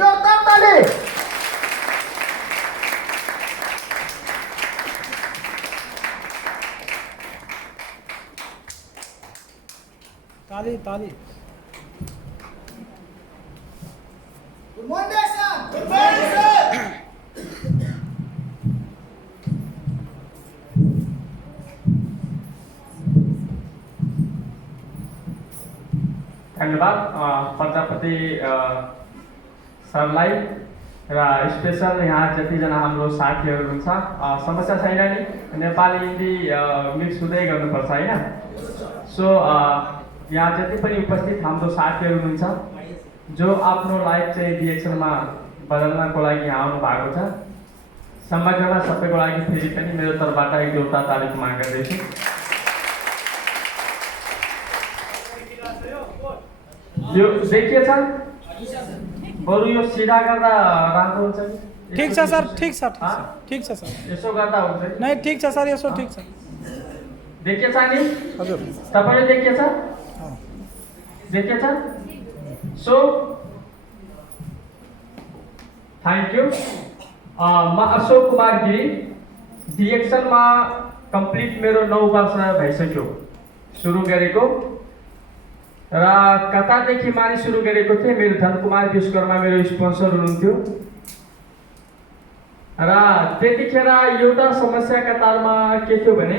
जोरदार ताली। ताली ताली। Good morning, sir. Good morning, sir. धन्यवाद प्रजापति सरलाई र स्पेसल यहाँ जतिजना हाम्रो साथीहरू हुनुहुन्छ। समस्या छैन नि, नेपाली हिन्दी मिक्स हुँदै गर्नुपर्छ होइन। सो यहाँ जति पनि उपस्थित हाम्रो साथीहरू हुनुहुन्छ जो आफ्नो लाइफ चाहिँ डिएक्सनमा बदल्नको लागि यहाँ आउनु भएको छ, समग्रमा सबैको लागि फेरि पनि मेरो तर्फबाट एक जोरदार तालिको माग गर्दैछु। यो देखिएछ, बरु यो सिधा गर्दा राम्रो हुन्छ नि? ठीक छ सर, ठीक छ, ठीक छ सर। यसो गर्दा हुन्छ नि? नहीं ठीक छ सर, यसो ठीक छ। देखिएछ नि? हजुर तपाईँले देखिएछ? देखिएछ? So thank you. म अशोक कुमार गिरी, डिएक्सनमा कम्प्लिट मेरो 9 वर्ष भइसक्यो सुरु गरेको र कतादेखि मानि सुरु गरेको थिएँ। मेरो धनकुमार विश्वकर्मा मेरो स्पोन्सर हुनुहुन्थ्यो र त्यतिखेर एउटा समस्या कतारमा के थियो भने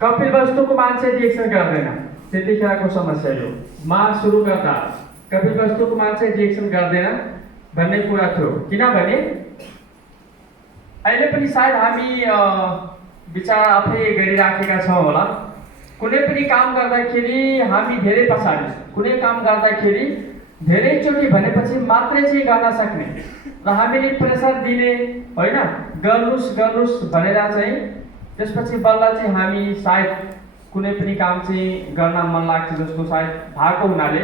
कपिलवस्तुको मान्छे डिएक्सन गर्दैन। त्यतिखेरको समस्या यो मा सुरु गर्दा कपिलवस्तुको मान्छे डिएक्सन गर्दैन भन्ने कुरा थियो। किनभने अहिले पनि सायद हामी विचार आफै गरिराखेका छौँ होला। कुनै पनि काम गर्दाखेरि हामी धेरै पछाडि, कुनै काम गर्दाखेरि धेरैचोटि भनेपछि मात्रै चाहिँ गर्न सक्ने र हामीले प्रेसर दिने होइन, गर्नुस् गर्नुस् भनेर चाहिँ त्यसपछि बल्ल चाहिँ हामी सायद कुनै पनि काम चाहिँ गर्न मन लाग्छ जस्तो सायद भएको हुनाले।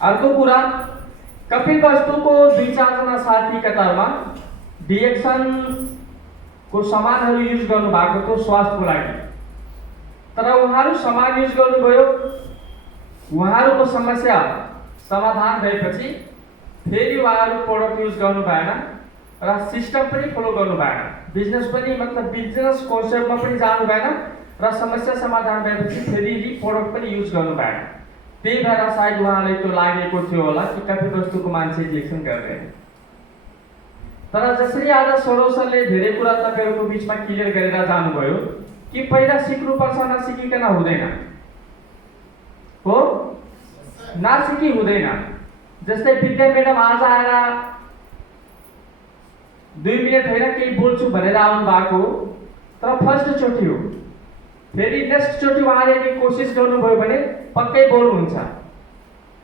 अर्को कुरा, कपिलवस्तुको 2-4 साथी कतारमा डिएक्सनको सामानहरू युज गर्नु भएको थियो स्वास्थ्यको लागि, तर उहाँहरू सामान युज गर्नुभयो, उहाँहरूको समस्या समाधान भएपछि फेरि उहाँहरू प्रोडक्ट युज गर्नु भएन र सिस्टम पनि फलो गर्नु भएन, बिजनेस पनि मतलब बिजनेस कन्सेप्टमा पनि जानु भएन र समस्या समाधान भएपछि फेरि प्रोडक्ट पनि युज गर्नु भएन। त्यही भएर सायद उहाँलाई त्यो लागेको थियो होला कि कपिलवस्तुको मान्छे डिएक्सन गर्दैन। तर जसरी आज सौरव सरले धेरै कुरा तपाईँहरूको बिचमा क्लियर गरेर जानुभयो कि पहिला सिक्नुपर्छ, नसिकिकन हुँदैन हो, नसिकी हुँदैन। जस्तै विद्या म्याडम आज आएर 2 मिनट होइन केही बोल्छु भनेर आउनु भएको हो, तर फर्स्ट चोटि हो। फेरि नेक्स्ट चोटि उहाँले यदि कोसिस गर्नुभयो भने पक्कै बोल्नुहुन्छ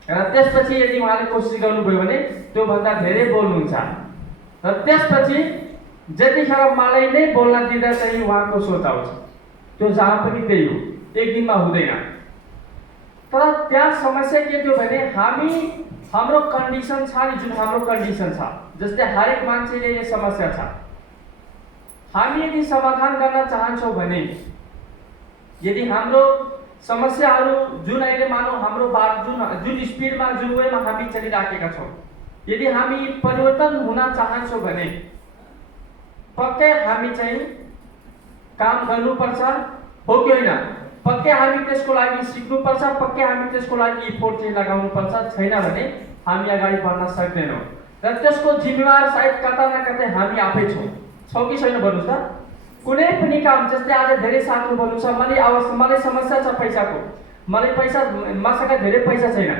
र त्यसपछि यदि उहाँले कोसिस गर्नुभयो भने त्योभन्दा धेरै बोल्नुहुन्छ र त्यसपछि जतिखेर मलाई नै बोल्न दिँदा चाहिँ उहाँको सोच आउँछ। त्यो जहाँ पनि त्यही हो, एक दिनमा हुँदैन। तर त्यहाँ समस्या के थियो भने हाम्रो कन्डिसन छ नि, जुन हाम्रो कन्डिसन छ, जस्तै हरेक मान्छेले यो समस्या छ, हामी यदि समाधान गर्न चाहन्छौँ भने यदि हाम्रो समस्याहरू जुन अहिले मानौ हाम्रो बात जुन स्पिडमा जुन वेमा हामी चलिराखेका छौँ, यदि हामी परिवर्तन हुन चाहन्छौँ भने पक्कै हामी चाहिँ काम गर्नुपर्छ, हो कि होइन? पक्कै हामी त्यसको लागि सिक्नुपर्छ, पक्कै हामी त्यसको लागि इफोर्ट चाहिँ लगाउनुपर्छ। छैन भने हामी अगाडि बढ्न सक्दैनौँ र त्यसको जिम्मेवार सायद कता न कतै हामी आफै छौँ कि छैन भन्नुहोस् त? कुनै पनि काम, जस्तै आज धेरै साथीहरू भन्नुहुन्छ मलाई समस्या छ पैसाको, मसँग धेरै पैसा छैन,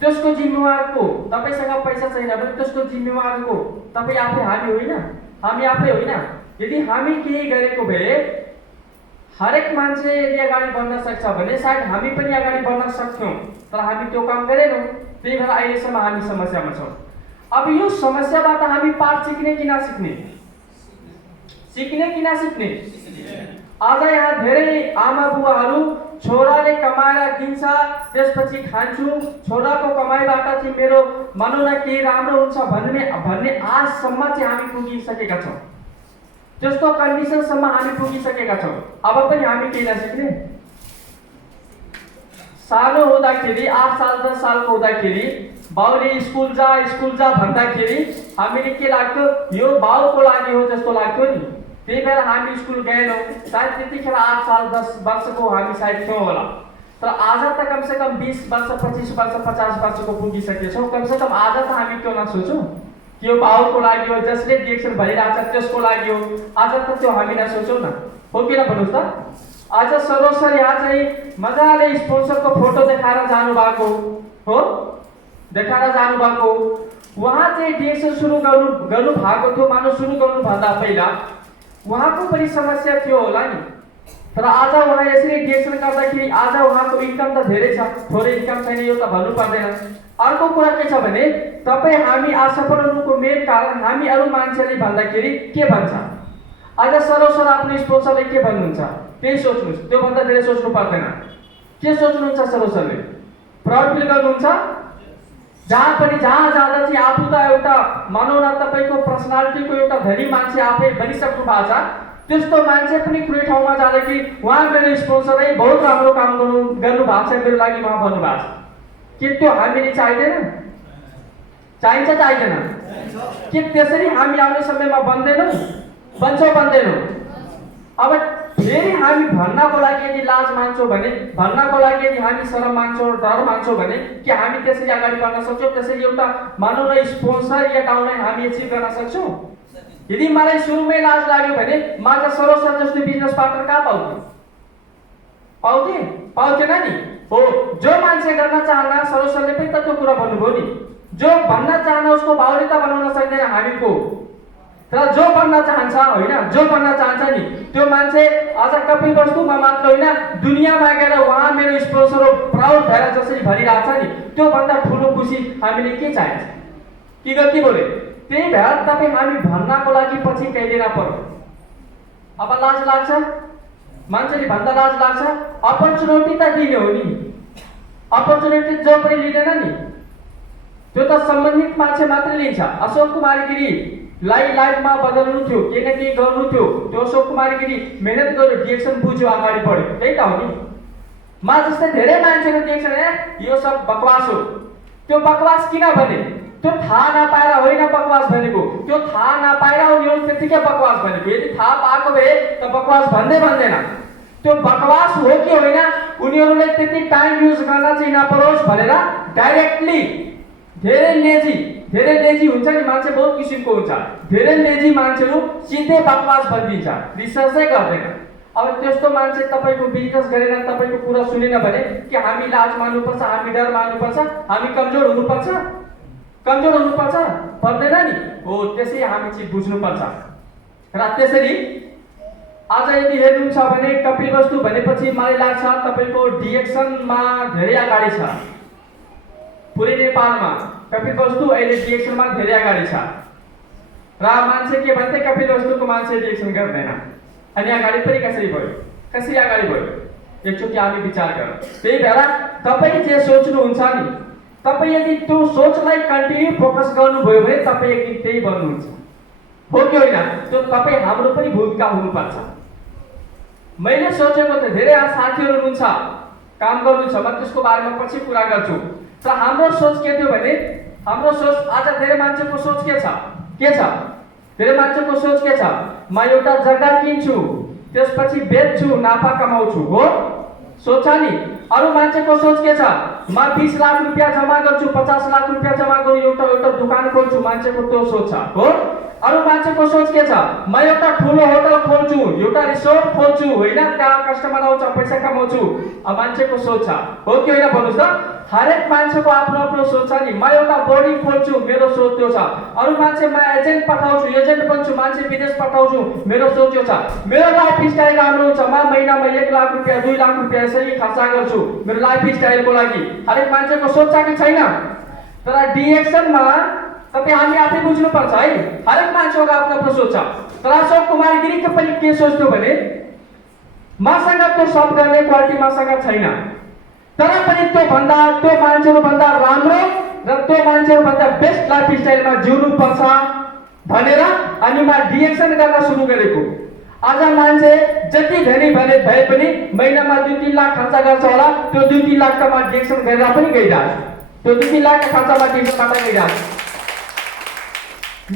त्यसको जिम्मेवार को? तपाईँसँग पैसा छैन भने त्यसको जिम्मेवार को? तपाईँ आफै, हामी होइन? हामी आफै होइन? यदि हामी केही गरेको भए हरेक मान्छे यदि अगाडि बढ्न सक्छ भने सायद हामी पनि अगाडि बढ्न सक्छौँ, तर हामी त्यो काम गरेनौँ। त्यही भएर अहिलेसम्म हामी समस्यामा छौँ। अब यो समस्याबाट हामी पाठ सिक्ने कि नसिक्ने? सिक्ने कि नसिक्ने? आज यहाँ धेरै आमा बुवाहरू छोराले कमाएर दिन्छ, त्यसपछि खान्छु, छोराको कमाइबाट चाहिँ मेरो भनौँ न केही राम्रो हुन्छ भन्ने आजसम्म चाहिँ हामी पुगिसकेका छौँ। त्यस्तो कन्डिसनसम्म हामी पुगिसकेका छौँ। अब पनि हामी केही नसिक्ने? सानो हुँदाखेरि 8 साल 10 सालको हुँदाखेरि बाउले स्कुल जा भन्दाखेरि हामीले के लाग्थ्यो यो बाउको लागि हो जस्तो लाग्थ्यो नि। त्यही भएर हामी स्कुल गएनौँ। सायद त्यतिखेर 8 साल 10 वर्षको हामी सायद थियौँ होला। तर आज त कमसेकम 20 वर्ष 25 वर्ष 50 वर्षको पुगिसकेछौँ। कमसेकम आज त हामी क्यों नसोचौँ कि यो बाउको लागि हो, जसले डिएक्सन भइरहेछ त्यसको लागि हो। आज त त्यो हामी नसोचौँ न, हो कि न भन्नुहोस् त। आज सरोज सर यहाँ चाहिँ मजाले स्पोन्सरको फोटो देखाएर जानुभएको हो, देखाएर जानुभएको। उहाँ चाहिँ डिएक्सन सुरु गर्नु भएको थियो। मानव सुरु गर्नुभन्दा पहिला उहाँको पनि समस्या थियो होला नि। तर आज उहाँ यसरी डिएक्सन गर्दाखेरि आज उहाँको इन्कम त धेरै छ, थोरै इन्कम छैन यो त भन्नु पर्दैन। अर्को कुरा के छ भने तपाईँ हामी असफल हुनुको मेन कारण हामी अरू मान्छेले भन्दाखेरि के भन्छ। आज सरोज सर आफ्नो स्पोन्सरले के भन्नुहुन्छ त्यही सोच्नुहोस्, त्योभन्दा धेरै सोच्नु पर्दैन। के सोच्नुहुन्छ सरोज सरले? प्राउड फिल गर्नुहुन्छ? जहाँ जाँदा चाहिँ आफू त एउटा मानौ न तपाईँको पर्सनालिटीको एउटा धनी मान्छे आफै बनिसक्नु भएको छ। त्यस्तो मान्छे पनि कुनै ठाउँमा जाँदाखेरि उहाँ मेरो स्पोन्सरै बहुत राम्रो काम गर्नु भएको छ मेरो लागि उहाँ भन्नुभएको छ। के त्यो हामीले चाहिँदैन? चाहिन्छ चाहिँदैन? के त्यसरी हामी आउने समयमा बन्दैनौँ? अब फेरि हामी भन्नको लागि यदि लाज मान्छौँ भने, भन्नको लागि यदि हामी शरम मान्छौँ, डर मान्छौँ भने के हामी त्यसरी अगाडि बढ्न सक्छौँ? त्यसरी एउटा मानौ न स्पोन्सर या गाउँलाई हामी एचिभ गर्न सक्छौँ? यदि मलाई सुरुमै लाज लाग्यो भने म त सरोज सर जस्तो बिजनेस पार्टनर कहाँ पाउँथेन नि। हो, जो मान्छे गर्न चाहन्न, सरोज सरले पनि त त्यो कुरा भन्नुभयो नि, जो भन्न चाहन्न उसको भाउले त बनाउन सक्दैन हामीको। तर जो बन्न चाहन्छ होइन, जो बन्न चाहन्छ नि त्यो मान्छे आज कपिल वस्तुमा मात्र होइन दुनियाँमा गएर उहाँ मेरो स्पोन्सर हो प्राउड भएर जसरी भनिरहेछ नि, त्योभन्दा ठुलो खुसी हामीले के चाहिन्छ? कि गल्ती बोले? त्यही भएर तपाईँ हामी भन्नको लागि पछि कहिले नपर्नु। अब लाज लाग्छ, मान्छेले भन्दा लाज लाग्छ। अपर्च्युनिटी त दिने हो नि, अपर्च्युनिटी जो पनि लिँदैन नि, त्यो त सम्बन्धित मान्छे मात्रै लिन्छ। अशोक कुमार गिरीलाई लाइफमा बदल्नु थियो, केही न केही गर्नु थियो, त्यो अशोक कुमार गिरी मेहनत गर्यो, डिएक्सन बुझ्यो, अगाडि बढ्यो, त्यही त हो नि। म जस्तै धेरै मान्छेको डिएक्सन यो सब बकवास हो। त्यो बकवास किन भने त्यो थाहा नपाएर होइन बकवास भनेको, त्यो थाहा नपाएर उनीहरू त्यतिकै बकवास भनेको। यदि थाहा पाएको भए त बकवास भन्दैन। त्यो बकवास हो कि होइन उनीहरूले त्यति टाइम युज गर्न चाहिँ नपरोस् भनेर डाइरेक्टली धेरै लेजी हुन्छ नि मान्छे, बहुत किसिमको हुन्छ। धेरै लेजी मान्छेहरू सिधै बकवास भनिदिन्छ, रिसर्चै गर्दैन। अब त्यस्तो मान्छे तपाईँको बिजनेस गरेन, तपाईँको कुरा सुनेन भने कि हामी लाज मान्नुपर्छ, हामी डर मान्नुपर्छ, हामी कमजोर हुनुपर्छ पर्दैन नि। हो, त्यसै हामी चाहिँ बुझ्नुपर्छ। र त्यसरी आज यदि हेर्नुहुन्छ भने कपिल वस्तु भनेपछि मलाई लाग्छ तपाईँको डिएक्सनमा धेरै अगाडि छ। पुरै नेपालमा कपिल वस्तु अहिले डिएक्सनमा धेरै अगाडि छ। र मान्छे के भन्थे कपिल वस्तुको मान्छे डिएक्सन गर्दैन, अनि अगाडि पनि कसरी अगाडि बढ्यो एकचोटि हामी विचार गरौँ। त्यही भएर तपाईँ जे सोच्नुहुन्छ नि, तपाईँ यदि त्यो सोचलाई कन्टिन्यू फोकस गर्नुभयो भने तपाईँ एक दिन त्यही बन्नुहुन्छ, हो कि होइन? त्यो तपाईँ हाम्रो पनि भूमिका हुनुपर्छ। मैले सोचेको त धेरै साथीहरू हुनुहुन्छ काम गर्नु छ, म त्यसको बारेमा पछि कुरा गर्छु। तर हाम्रो सोच के थियो भने हाम्रो सोच आज धेरै मान्छेको सोच के छ? धेरै मान्छेको सोच के छ? म एउटा जग्गा किन्छु, त्यसपछि बेच्छु, नाफा कमाउँछु, हो सोच नि। अरू मान्छेको सोच के छ? म 20 लाख रुपियाँ जम्मा गर्छु, 50 लाख रुपियाँ जम्मा गरी एउटा दुकान खोल्छु, मान्छेको त्यो सोच छ, हो। अरू मान्छेको सोच के छ? म एउटा ठुलो होटल खोल्छु, एउटा रिसोर्ट खोल्छु, होइन त्यहाँ कस्टमर आउँछ, पैसा कमाउँछु, मान्छेको सोच छ, हो कि होइन भन्नुहोस् त? हरेक मान्छेको आफ्नो सोच छ नि। म एउटा बोर्डिङ खोल्छु, मेरो सोच त्यो छ। अरू मान्छे म एजेन्ट पठाउँछु, एजेन्ट बन्छु, मान्छे विदेश पठाउँछु, मेरो सोच त्यो छ। मेरो लाइफ स्टाइल राम्रो हुन्छ, म महिनामा 1 लाख रुपियाँ 2 लाख रुपियाँ यसरी खर्च गर्छु मेरो लाइफ स्टाइलको लागि। हरेक मान्छेको सोच छ कि छैन? तर डिएक्सनमा तपाईँ हामी आफै बुझ्नुपर्छ है, हरेक मान्छेको आफ्नो सोच छ। तर अशोक कुमार गिरीको पनि के सोच्थ्यो भने मसँग त्यो सब गर्ने क्वालिटी मसँग छैन, तर पनि त्यो मान्छेहरूभन्दा राम्रो र त्यो मान्छेहरूभन्दा बेस्ट लाइफ स्टाइलमा जिउनु पर्छ भनेर अनि म डिएक्सन गर्न सुरु गरेको। आज मान्छे जति धनी भए पनि महिनामा 2-3 लाख खर्च गर्छ होला, त्यो 2-3 लाख त म डिएक्सन गरेर पनि गइरहेको छु। त्यो 2-3 लाखको खर्चमा डिएक्सनबाट गइरहेको छ।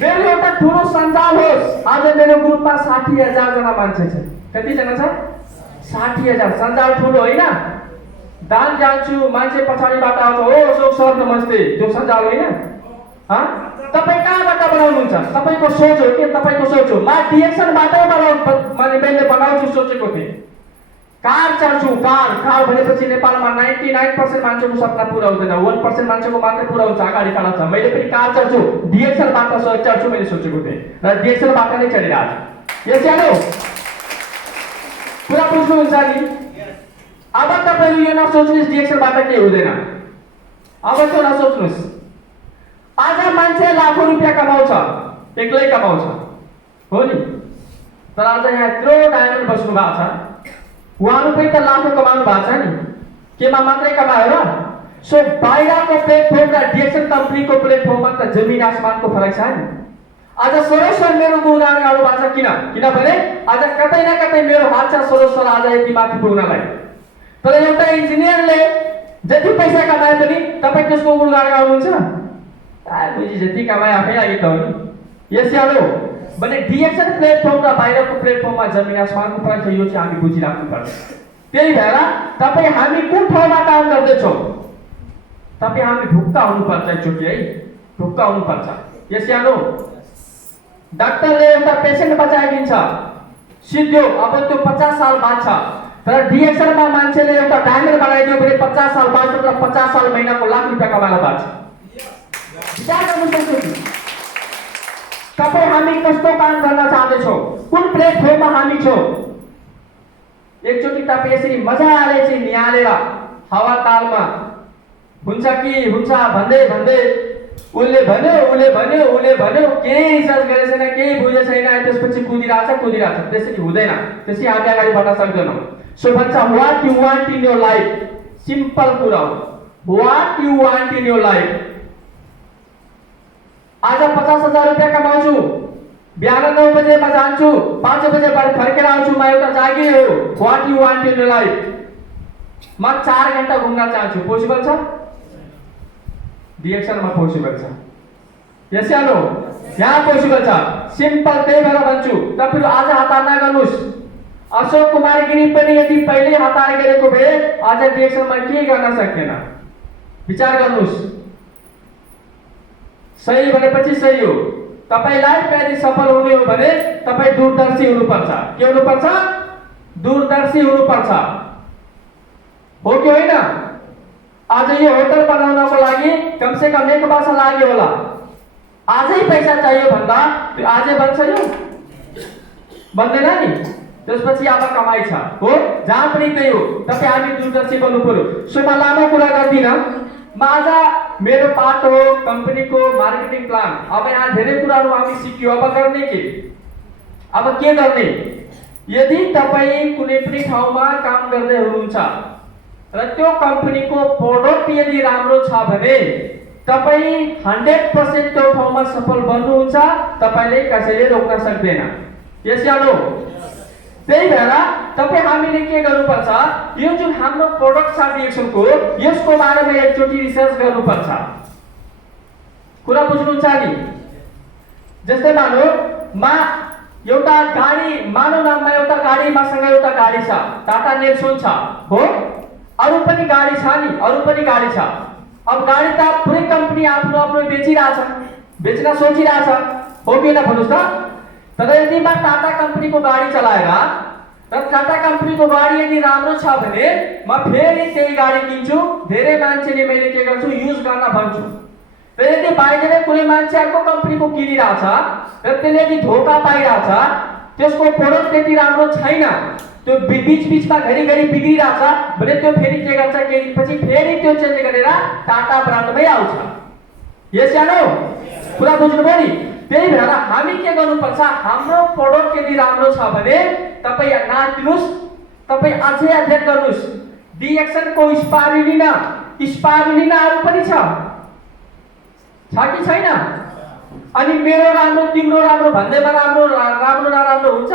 मेरो एउटा ठुलो सञ्जाल होस्, आज मेरो ग्रुपमा 60,000 जना मान्छे छन्। कतिजना छ? 60,000। सञ्जाल ठुलो होइन? दान जान्छु, मान्छे पछाडिबाट आउँछ, ओ अशोक सर नमस्ते, त्यो सञ्जाल होइन? तपाईँ कहाँबाट बनाउनुहुन्छ? तपाईँको सोच हो कि? तपाईँको सोच हो? म डिएक्सनबाट मैले बनाउँछु सोचेको थिएँ। कार चढ्छु, कार भनेपछि नेपालमा 99% मान्छेको सपना पुरा हुँदैन, 1% मान्छेको मात्रै पुरा हुन्छ, अगाडि खडा छ। मैले पनि कार चढ्छु, डिएक्सनबाट चढ्छु मैले सोचेको थिएँ र डिएक्सनबाट नै चढिरहेको छु। यो सानो कुरा बुझ्नुहुन्छ नि? अब तपाईँहरू यो नसोच्नुहोस् डिएक्सनबाट केही हुँदैन। अब त्यो नसोच्नुहोस्। आज मान्छे लाखौं रुपियाँ कमाउँछ, एक्लै कमाउँछ, हो नि? तर आज यहाँ यत्रो डायमन्ड बस्नु भएको छ, उहाँहरू पनि त लाखौं कमाउनु भएको छ नि, केमा मात्रै कमायो र? सो बाहिरको प्लेटफर्म र डिएक्सन कम्पनीको प्लेटफर्ममा त जमिन आसमानको फरक छ नि। आज सरोज सर मेरो गुणगान गाउनु भएको छ, किनभने आज कतै न कतै मेरो हात छ सरोज सर आज यति माथि पुग्नलाई। तर एउटा इन्जिनियरले जति पैसा कमाए पनि तपाईँ त्यसको गुणगान गाउनुहुन्छ? बुझी जति कमाए आफै लागि त हो नि। यसो भने डिएक्सन प्लेटफर्म र बाहिरको प्लेटफर्ममा जमिन आसमानको फरक छ, यो चाहिँ हामी बुझिराख्नुपर्छ। त्यही भएर तपाईँ हामी कुन ठाउँमा काम गर्दैछौँ, तपाईँ हामी ढुक्क हुनुपर्छ, एकचोटि है ढुक्क हुनुपर्छ। यसो डाक्टरले एउटा पेसेन्ट बचाइदिन्छ सिद्धो, अब त्यो 50 साल बाँच्छ। तर डिएक्सनमा मान्छेले एउटा डायमन्ड बनाइदियो भने 50 साल बाँच्छ र 50 साल महिनाको लाख रुपियाँ कमाएर बाँच्छ। विचार गर्नुपर्छ कि तपाईँ हामी कस्तो काम गर्न चाहँदैछौँ, कुन प्लेटफर्ममा हामी छौँ। एकचोटि तपाईँ यसरी मजाले चाहिँ निहालेर हावा तालमा हुन्छ कि हुन्छ भन्दै उसले भन्यो केही रिसर्च गरेको छैन, केही बुझेको छैन, त्यसपछि कुदिरहेछ। त्यसरी हुँदैन, त्यसरी हामी अगाडि बढ्न सक्दैनौँ। सो भन्छ what you want in your life, simple कुरा हो, what you want in your life. आज 50,000 रुपियाँ कमाउँछु, बिहान 9 बजेमा जान्छु, 5 बजे फर्केर आउँछु, म एउटा जागिर हो। What you want in your life, म 4 घण्टा घुम्न चाहन्छु, पोसिबल छ? डिएक्सनमा पोसिबल छ। यसो यहाँ पोसिबल छ, सिम्पल। त्यही भएर भन्छु तपाईहरु आज हतार नगर्नुस्। अशोक कुमार गिरी पनि यदि पहिले हतार गरेको भए आज डिएक्सनमा के गर्न सक्थेन। विचार गर्नुस्। सही भनेपछि सही हो। तपाईलाई यदि सफल हुने हो भने तपाई दूरदर्शी हुनुपर्छ। के हुनुपर्छ? दूरदर्शी हुनुपर्छ। हो कि होइन? आज यो होटल बनाउनको लागि कम से कम 1 वर्ष लाग्यो होला। आजै पैसा चाहियो भन्दा त्यो आजै बन्छ यो? बन्दैन नि। त्यसपछि अब कमाइ छ। हो? जहाँ पनि त्यही हो। तपाई हामी दूरदर्शी बन्नु पर्यो। सो म लामो कुरा गर्दिन। म आज मेरो पार्ट हो कम्पनीको मार्केटिङ प्लान। अब यहाँ धेरै कुराहरु हामी सिक्यौ। अब गर्ने के? अब के गर्ने? यदि तपाई कुनै पनि ठाउँमा काम गर्दै हुनुहुन्छ र त्यो कम्पनीको प्रोडक्ट यदि राम्रो छ भने तपाई 100% त्यो ठाउँमा सफल बन्नुहुन्छ। तपाईले कसैले रोक्न सक्दैन। यसो त्यही भएर तपाई हामीले के गर्नुपर्छ? यो जुन हाम्रो प्रोडक्ट छ डिएक्सनको, यसको बारेमा एकचोटी रिसर्च गर्नुपर्छ। कुरा बुझ्नुहुन्छ नि? जस्तै मानौ म एउटा गाडी, मानौ न म एउटा गाडी, मसँग एउटा गाडी छ, टाटा नेक्सोन छ। हो? अरु पनि गाडी छ नि, अरु पनि गाडी छ। अब गाडी त पुरै कम्पनी आफ्नो आफ्नो बेचिरहेछ, बेच्न सोचिरहेछ। हो कि न भन्नुस् त? तर यदि म टाटा कम्पनीको गाडी चलाएर र टाटा कम्पनीको गाडी यदि राम्रो छ भने म फेरि त्यही गाडी किन्छु। धेरै मान्छेले मैले के गर्छु? युज गर्न भन्छु। र यदि बाहिरले कुनै मान्छे अर्को कम्पनीको किनिरहेछ र त्यसले यदि धोका पाइरहेछ, त्यसको प्रोडक्ट त्यति राम्रो छैन, त्यो बीचमा घरिघरि बिग्रिरहेछ भने त्यो फेरि के गर्छ? केही दिनपछि फेरि त्यो चेन्ज गरेर टाटा ब्रान्डमै आउँछ। यसो कुरा बुझ्नुभयो नि? त्यही भएर हामी के गर्नुपर्छ? हाम्रो प्रोडक्ट यदि राम्रो छ भने तपाई नाच्नुस्, तपाई अझै अध्ययन गर्नुस्। डिएक्सनको स्पारुलिना अरु पनि छ कि छैन? अनि मेरो राम्रो तिम्रो राम्रो भन्दैमा राम्रो नराम्रो हुन्छ?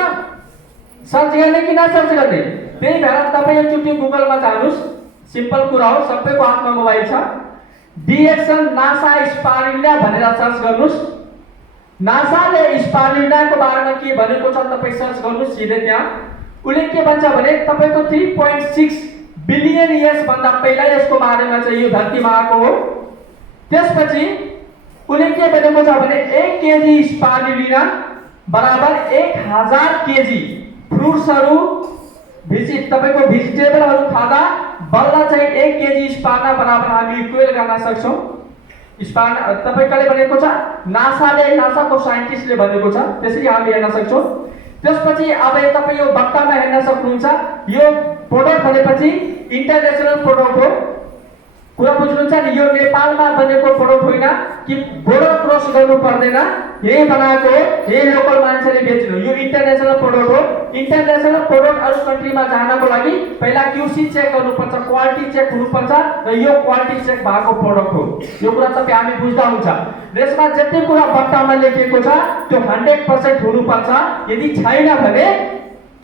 सर्च गर्ने कि नसर्च गर्ने? त्यही भएर तपाई एकचोटि गुगलमा जानुस्। सिम्पल कुरा हो, सबैको हातमा मोबाइल छ। डिएक्सन नासा स्पारुलिना भनेर सर्च गर्नुस्। नासाले स्पारुलिनाको बारेमा के भनेको छ तपाई सर्च गर्नुस् सिधै त्यहाँ। उले के भन्छ भने तपाईको 3.6 बिलियन इयर्स भन्दा पहिला यसको बारेमा चाहिँ यो धरतीमा आएको हो। त्यसपछि उले के भनेको छ भने 1 केजी स्पारुलिना बराबर 1000 केजी फ्रुट्सहरु तपाईको भेजिटेबलहरु खादा बल्ल चाहिँ 1 केजी स्पार्ना बराबर हामी इक्वेल गर्न सक्छौं। स्पार्ना तपाईले भनेको छ, नासाको साइन्टिस्टले भनेको छ, त्यसरी हामी हेर्न सक्छौं। त्यसपछि अब तपाई यो बट्टामा हेर्न सक्नुहुन्छ। यो प्रोडक्ट भनेपछि इन्टरनेशनल प्रोडक्ट हो। कुरा बुझ्नुहुन्छ नि, यो नेपालमा बनेको प्रोडक्ट होइन कि बोर्डर क्रस गर्नु पर्दैन, यही बनाएको हो, यही लोकल मान्छेले बेच्नु। यो इन्टरनेशनल प्रोडक्ट हो। इन्टरनेशनल प्रोडक्ट अरु कन्ट्रीमा जानको लागि पहिला क्यूसी चेक गर्नुपर्छ, क्वालिटी चेक हुनुपर्छ र यो क्वालिटी चेक भएको प्रोडक्ट हो। यो कुरा तपाई हामी बुझ्दा हुन्छ। यसमा जति कुरा बट्टामा लेखिएको छ त्यो 100% हुनुपर्छ। यदि छैन भने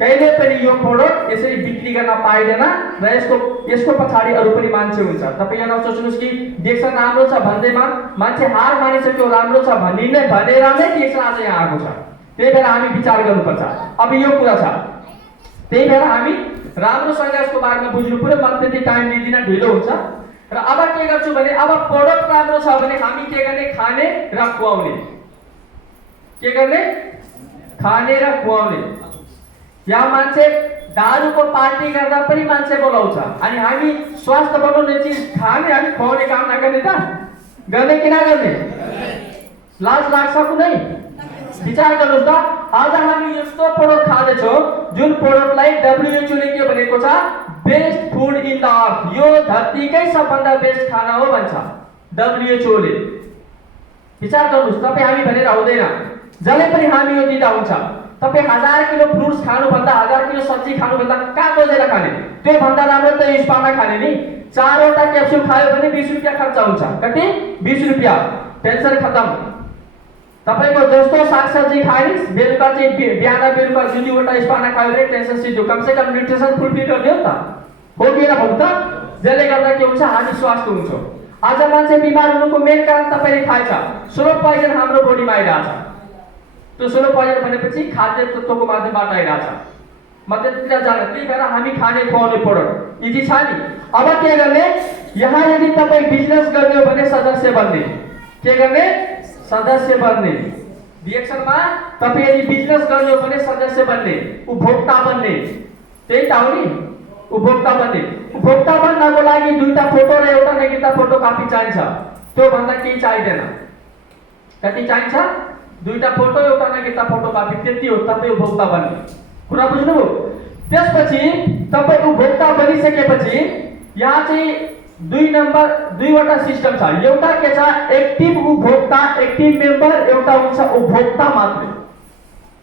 कहिले पनि यो प्रोडक्ट यसरी बिक्री गर्न पाइदैन र यसको पछाडी अरु पनि मान्छे हुन्छ। तपाई यहाँ सोच्नुस् कि देख्न राम्रो छ भन्दैमा मान्छे हार मानिसक्यो, राम्रो छ भनेर नै देख्न आज यहाँ आएको छ। त्यही भएर हामी विचार गर्नुपर्छ। अब यो कुरा छ, त्यही भएर हामी राम्रोसँग यसको बारेमा बुझ्नु पर्यो। म त्यति टाइम लिदिन, ढिलो हुन्छ। र अब के गर्छु भने अब प्रोडक्ट राम्रो छ भने हामी के गर्ने, खाने र खुवाउने। के गर्ने, खाने र खुवाउने। यहाँ मान्छे दारुको पार्टी गर्दा पनि मान्छे बोलाउँछ अनि हामी स्वास्थ्य बनाउने चीज खाने अनि खुवाउने काम नगर्ने त गर्ने कि नगर्ने? लाज लाग्छ कुनै? विचार गर्नुस् त। आज हामी यस्तो प्रोडक्ट खाँदैछौँ जुन प्रोडक्टलाई WHO ले के भनेको छ, best food in the earth, यो धरतीकै सबभन्दा बेस्ट खाना हो भन्छ WHO ले। विचार गर्नुस्, तपाई हामी भनेर हुँदैन, जसले पनि हामी यो दिँदा हुन्छ। तपाई 1000 किलो फ्रुट्स खानु भन्दा 1000 किलो सब्जी खानु भन्दा कहाँ खोजेर खाने? त्यो भन्दा राम्रो त स्पामा खाने नि। 4 वटा क्याप्सुल खायो भने 20 रुपैयाँ खर्च हुन्छ। कति? 20 रुपैयाँ। टेन्सन खतम। तपाईको जस्तो सागसब्जी खाइस, बेलुका चाहिँ बिहान बेलुका 2 वटा स्पाना खायो भने टेन्सन सिद्धो। कम से कम न्युट्रिसन फुलफिल गर्ने हो त, हो कि होइन त? जसले गर्दा के हुन्छ, हामी स्वास्थ्य हुन्छौँ। आज मान्छे बिमार हुनुको मेन कारण तपाईले थाहा छ, स्लो पोइजन हाम्रो बडीमा आइरहेछ। त्यो स्लो पोइजन भनेपछि खाद्य तत्त्वको माध्यमबाट आइरहेछ। म त्यतितिर जान, त्यही भएर हामी खाने खुवाउने प्रोडक्ट इजी छ नि। अब के गर्ने, यहाँ यदि तपाई बिजनेस गर्ने हो भने सदस्य बन्ने। के गर्ने? सदस्य बन्ने। डिएक्सनमा तपाई यदि बिजनेस गर्ने हो भने सदस्य बन्ने, उपभोक्ता बन्ने। त्यही त हो नि, उपभोक्ता बन्ने। उपभोक्ता बन्नको लागि 2टा फोटो र एउटा नेगेटिभ फोटो कपी चाहिन्छ। त्यो भन्दा केही चाहिदैन। कति चाहिन्छ? 2टा फोटो, एउटा नेगेटिभ फोटो कपी, त्यति हो। तपाई उपभोक्ता बन्ने। कुरा बुझ्नुभयो? त्यसपछि तपाई उपभोक्ता बनिसकेपछि यहाँ चाहिँ 2वटा सिस्टम छ। एउटा के छ, एक्टिभ उपभोक्ता, एक्टिभ मेम्बर, एउटा हुन्छ उपभोक्ता मात्रै।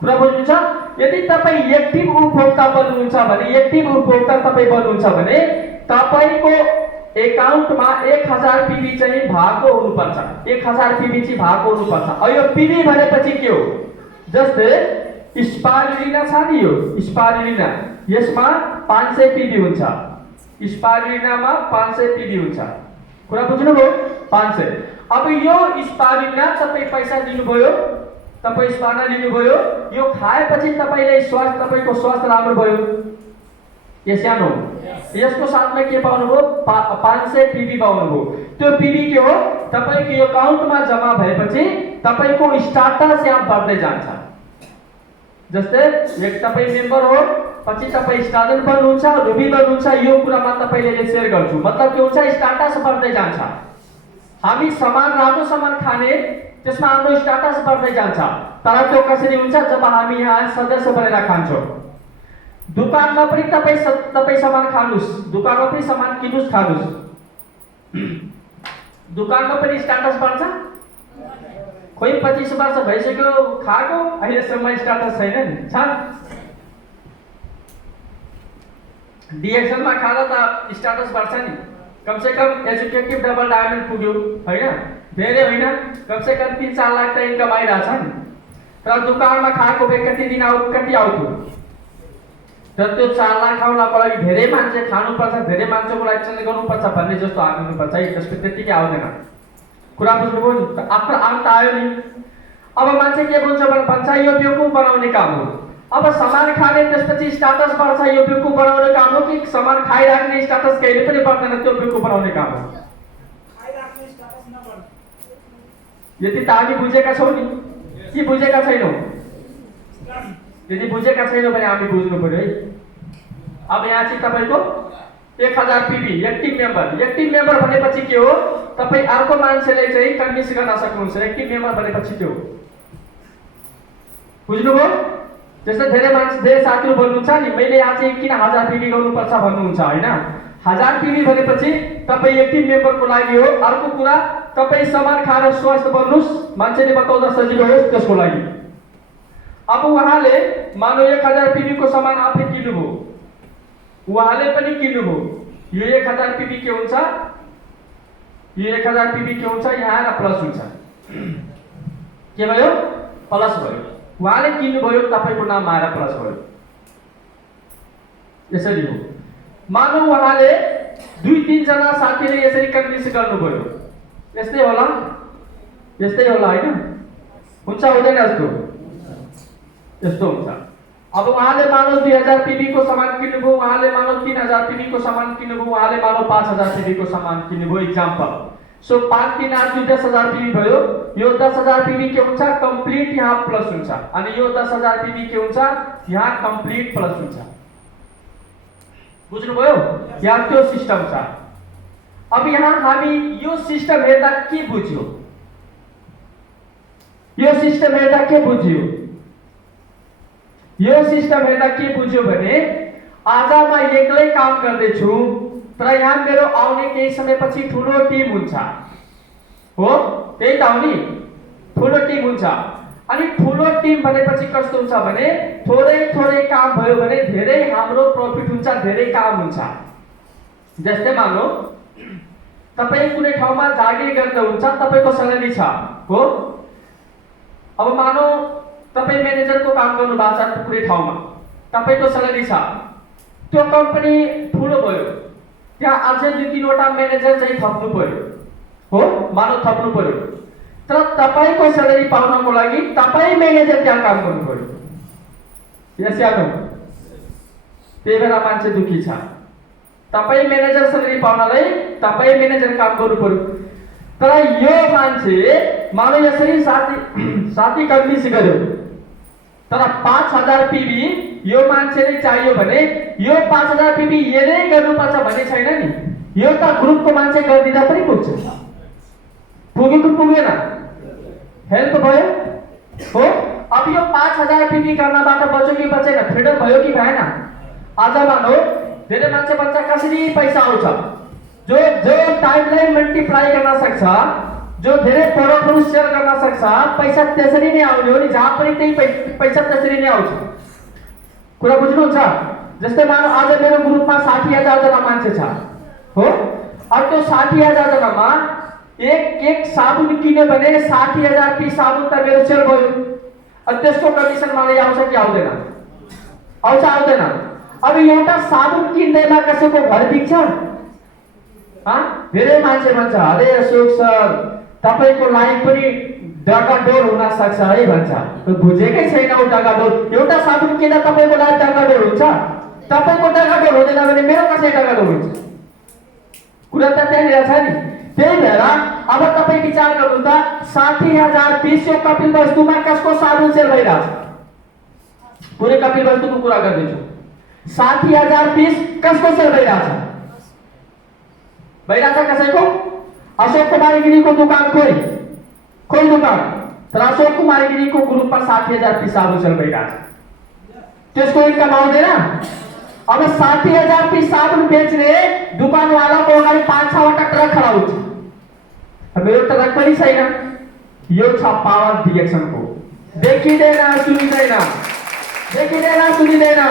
कुरा बुझ्नुहुन्छ? यदि तपाई एक्टिभ उपभोक्ता बन्नुहुन्छ भने, एक्टिभ उपभोक्ता तपाई बन्नुहुन्छ भने तपाईको एकाउन्टमा 1000 पीबी चाहिँ भएको हुनुपर्छ। 1000 पीबी चाहिँ भएको हुनुपर्छ। अब यो पीबी भनेपछि के हो? जस्तै स्पारुलिना छ नि, यो स्पारुलिना, यसमा 500 पीबी हुन्छ। स्पारुलिनामा 500 पीबी हुन्छ। कुरा बुझ्नुभयो? 500। अब यो स्पारुलिना तपाई पैसा दिनुभयो, तपाई स्पाना लिनुभयो, यो खाएपछि तपाईले तपाईको स्वास्थ्य राम्रो भयो। यस या नो? यसको साथमा के पाउनुभयो? 500 पीबी पाउनुभयो। त्यो पीबी के हो? तपाईको यो अकाउन्टमा जम्मा भएपछि तपाईको स्टाटस यहाँ बढ्दै जान्छ। जस्तै एक तपाई मेम्बर हो, पछि तपाई स्टार्टअप बन्नुहुन्छ, रुबी बन्नुहुन्छ। यो कुरामा तपाईले शेयर गर्छु, मतलब के हुन्छ, स्टाटस बढ्दै जान्छ। हामी सामान, राम्रो सामान खाने, त्यसमा हाम्रो स्टाटस बढ्दै जान्छ। तर त्यो कसरी हुन्छ? जब हामी यहाँ सदस्य बनेर खान्छौँ। दुकानमा पनि तपाई सामान खानुस्, दुकानमा पनि सामान किनुस्, खानुस्, दुकानमा पनि स्टाटस बढ्छ। खोइ 25 वर्ष भइसक्यो खाएको, अहिलेसम्म स्टाटस छैन नि। छ डिएक्सनमा खाँदा त स्टाटस बढ्छ नि। कम से कम एजुकेटिभ डबल डायमन्ड पुग्यो हैन? धेरै होइन, कम से कम 3-4 लाख त इन्कम आइरहेछ नि। तर दुकानमा खाएको भए कति दिन आउट, कति आउँथ्यो? र त्यो 4 लाख आउनको लागि धेरै मान्छे खानुपर्छ, धेरै मान्छेको लागि चाहिँ गर्नुपर्छ भन्ने जस्तो आउनुपर्छ है, त्यसको त्यतिकै आउँदैन। कुरा बुझ्नुभयो नि? आफ्नो अन्त आयो नि। अब मान्छे के भन्छ भने यो बेवकुफ बनाउने काम हो। अब सामान खाने त्यसपछि स्ट्याटस बढ्छ, यो बेवकुफ बनाउने काम हो कि सामान खाइराख्ने स्ट्याटस कहिले पनि बढ्दैन, त्यो बेवकुफ बनाउने काम हो। यदि त हामी बुझेका छौँ नि कि बुझेका छैनौँ? यदि बुझेका छैनौँ भने हामी बुझ्नु पर्यो है। अब यहाँ चाहिँ तपाईँको 1000 पीबी एक्टिभ मेम्बर भनेपछि के हो? तपाईँ अर्को मान्छेले चाहिँ कन्भिन्स गर्न सक्नुहुन्छ। एक्टिभ मेम्बर भनेपछि त्यो बुझ्नुभयो? जस्तै धेरै मान्छे, धेरै साथीहरू भन्नुहुन्छ नि, मैले यहाँ चाहिँ किन 1000 पीबी गर्नुपर्छ भन्नुहुन्छ होइन। 1000 पीबी भनेपछि तपाईँ एक्टिभ मेम्बरको लागि हो। अर्को कुरा, तपाईँ सामान खाएर स्वस्थ बन्नुहोस्, मान्छेले बताउँदा सजिलो होस्, त्यसको लागि। अब उहाँले मानौ 1000 पीबी को सामान आफै किन्नुभयो, उहाँले पनि किन्नुभयो। यो 1000 पीबी के हुन्छ? यो 1000 पीबी के हुन्छ? यहाँ आएर प्लस हुन्छ। के भयो? प्लस भयो। उहाँले किन्नुभयो, तपाईँको नाम आएर प्लस भयो। यसरी हो। मानौ उहाँले 2-3 जना साथीले यसरी कन्भिन्स गर्नुभयो, यस्तै होला, यस्तै होला होइन? हुन्छ हुँदैन यस्तो? यस्तो हुन्छ। अब उहाँले मानौ 2000 पीबी को सामान किन्नुभयो, उहाँले मानौ 3000 पीबी को सामान किन्नुभयो, उहाँले मानौ 5000 पीबी को सामान किन्नुभयो, इक्जाम्पल। सो 5 3 8 10,000 पीबी भयो। यो 10,000 पीबी के हुन्छ? कम्प्लिट यहाँ प्लस हुन्छ। अनि यो 10,000 पीबी के हुन्छ? यहाँ कम्प्लिट प्लस हुन्छ। बुझ्नुभयो? यहाँ त्यो सिस्टम छ। अब यहाँ हामी यो सिस्टम हेर्दा के बुझ्यो? यो सिस्टम हेर्दा के बुझ्यो? यो सिस्टम हेर्दा के बुझ्यो भने आज म एक्लै काम गर्दैछु, तर यहाँ मेरो आउने केही समयपछि ठुलो टिम हुन्छ हो। त्यही त हो नि, ठुलो टिम हुन्छ। अनि ठुलो टिम भनेपछि कस्तो हुन्छ भने थोरै थोरै काम भयो भने धेरै हाम्रो प्रफिट हुन्छ, धेरै काम हुन्छ। जस्तै मानौ तपाईँ कुनै ठाउँमा जागिर गर्दै हुन्छ, तपाईँको स्यालेरी छ हो। अब मानौ तपाईँ म्यानेजरको काम गर्नु भएको छ कुनै ठाउँमा, तपाईँको स्यालेरी छ, त्यो कम्पनी ठुलो भयो, त्यहाँ अझै 2-3 वटा म्यानेजर चाहिँ थप्नु पर्यो हो, मानौ थप्नु पर्यो। तर तपाईँको स्यालेरी पाउनको लागि तपाईँ म्यानेजर त्यहाँ काम गर्नु पर्यो। यस याद हो? त्यही भएर मान्छे दुखी छ। तपाईँ म्यानेजर स्यालेरी पाउनलाई तपाईँ म्यानेजर काम गर्नु पर्यो। तर यो मान्छे मानौ यसरी साथी कन्भिन्स गर्यो, तर 5000 पीबी यो मान्छेले चाहियो भने यो 5000 पीबी यसले गर्नुपर्छ भन्ने छैन नि। यो त ग्रुपको मान्छे गरिदिँदा पनि पुग्छ। पुगेको पुगेन, हेल्प भयो हो। अब यो 5000 पीबी गर्नबाट बच्यो कि बचेन? फ्रिडम भयो कि भएन? आज मानौ धेरै मान्छे भन्छ कसरी पैसा आउँछ? जो टाइमलाई मल्टिप्लाई गर्न सक्छ, जो धेरै प्रोडक्टहरू सेल गर्न सक्छ, पैसा त्यसरी नै आउने हो नि। जहाँ पनि त्यही पैसा त्यसरी नै आउँछ। कुरा बुझ्नुहुन्छ? जस्तै मानौ आज मेरो ग्रुपमा 60,000 जना मान्छे छ हो। अब त्यो 60,000 जनामा एक साबुन किन्यो भने 60,000 पिस साबुन त मेरो सेल भयो। अब त्यसको कमिसन मलाई आउँछ कि आउँदैन? आउँछ आउँदैन? अब एउटा साबुन किन्दैमा कसैको घर बिग्छ? धेरै मान्छे भन्छ अरे अशोक सर तपाईँको लाइफ पनि डगाडोल हुन सक्छ है भन्छ। बुझेकै छैन उ डगाडोल। एउटा साबुन किन्दा तपाईँको लाइफ डगाडोल हुन्छ? तपाईँको डगाडोल हुँदैन भने मेरो कसरी डगाडोल हुन्छ? कुरा त त्यहाँनिर छ नि। त्यही भएर अब तपाईँ विचार गर्नु त 60,000 पिस यो कपिल वस्तुमा कसको साबुन सेल भइरहेछ? पुरै कपिल वस्तुको कुरा गर्दैछु। 60,000 पिस कसको सेल भइरहेछ? भइरहेछ कसैको? अशोक कुमार गिरीको दुकान खोइ दुकान, तर अशोक कुमार गिरीको ग्रुपमा 60,000 पिस साबुन सेल भइरहेछ। त्यसको इन्कम आउँदैन? अब 60,000 पिस साबुन बेच्ने दुकानवालाको अगाडि 5-6 वटा ट्रक खडा हुन्छ। मेरो ट्रक पनि छैन। यो छ पावर डिरेक्सनको। देखिँदैन सुनिँदैन।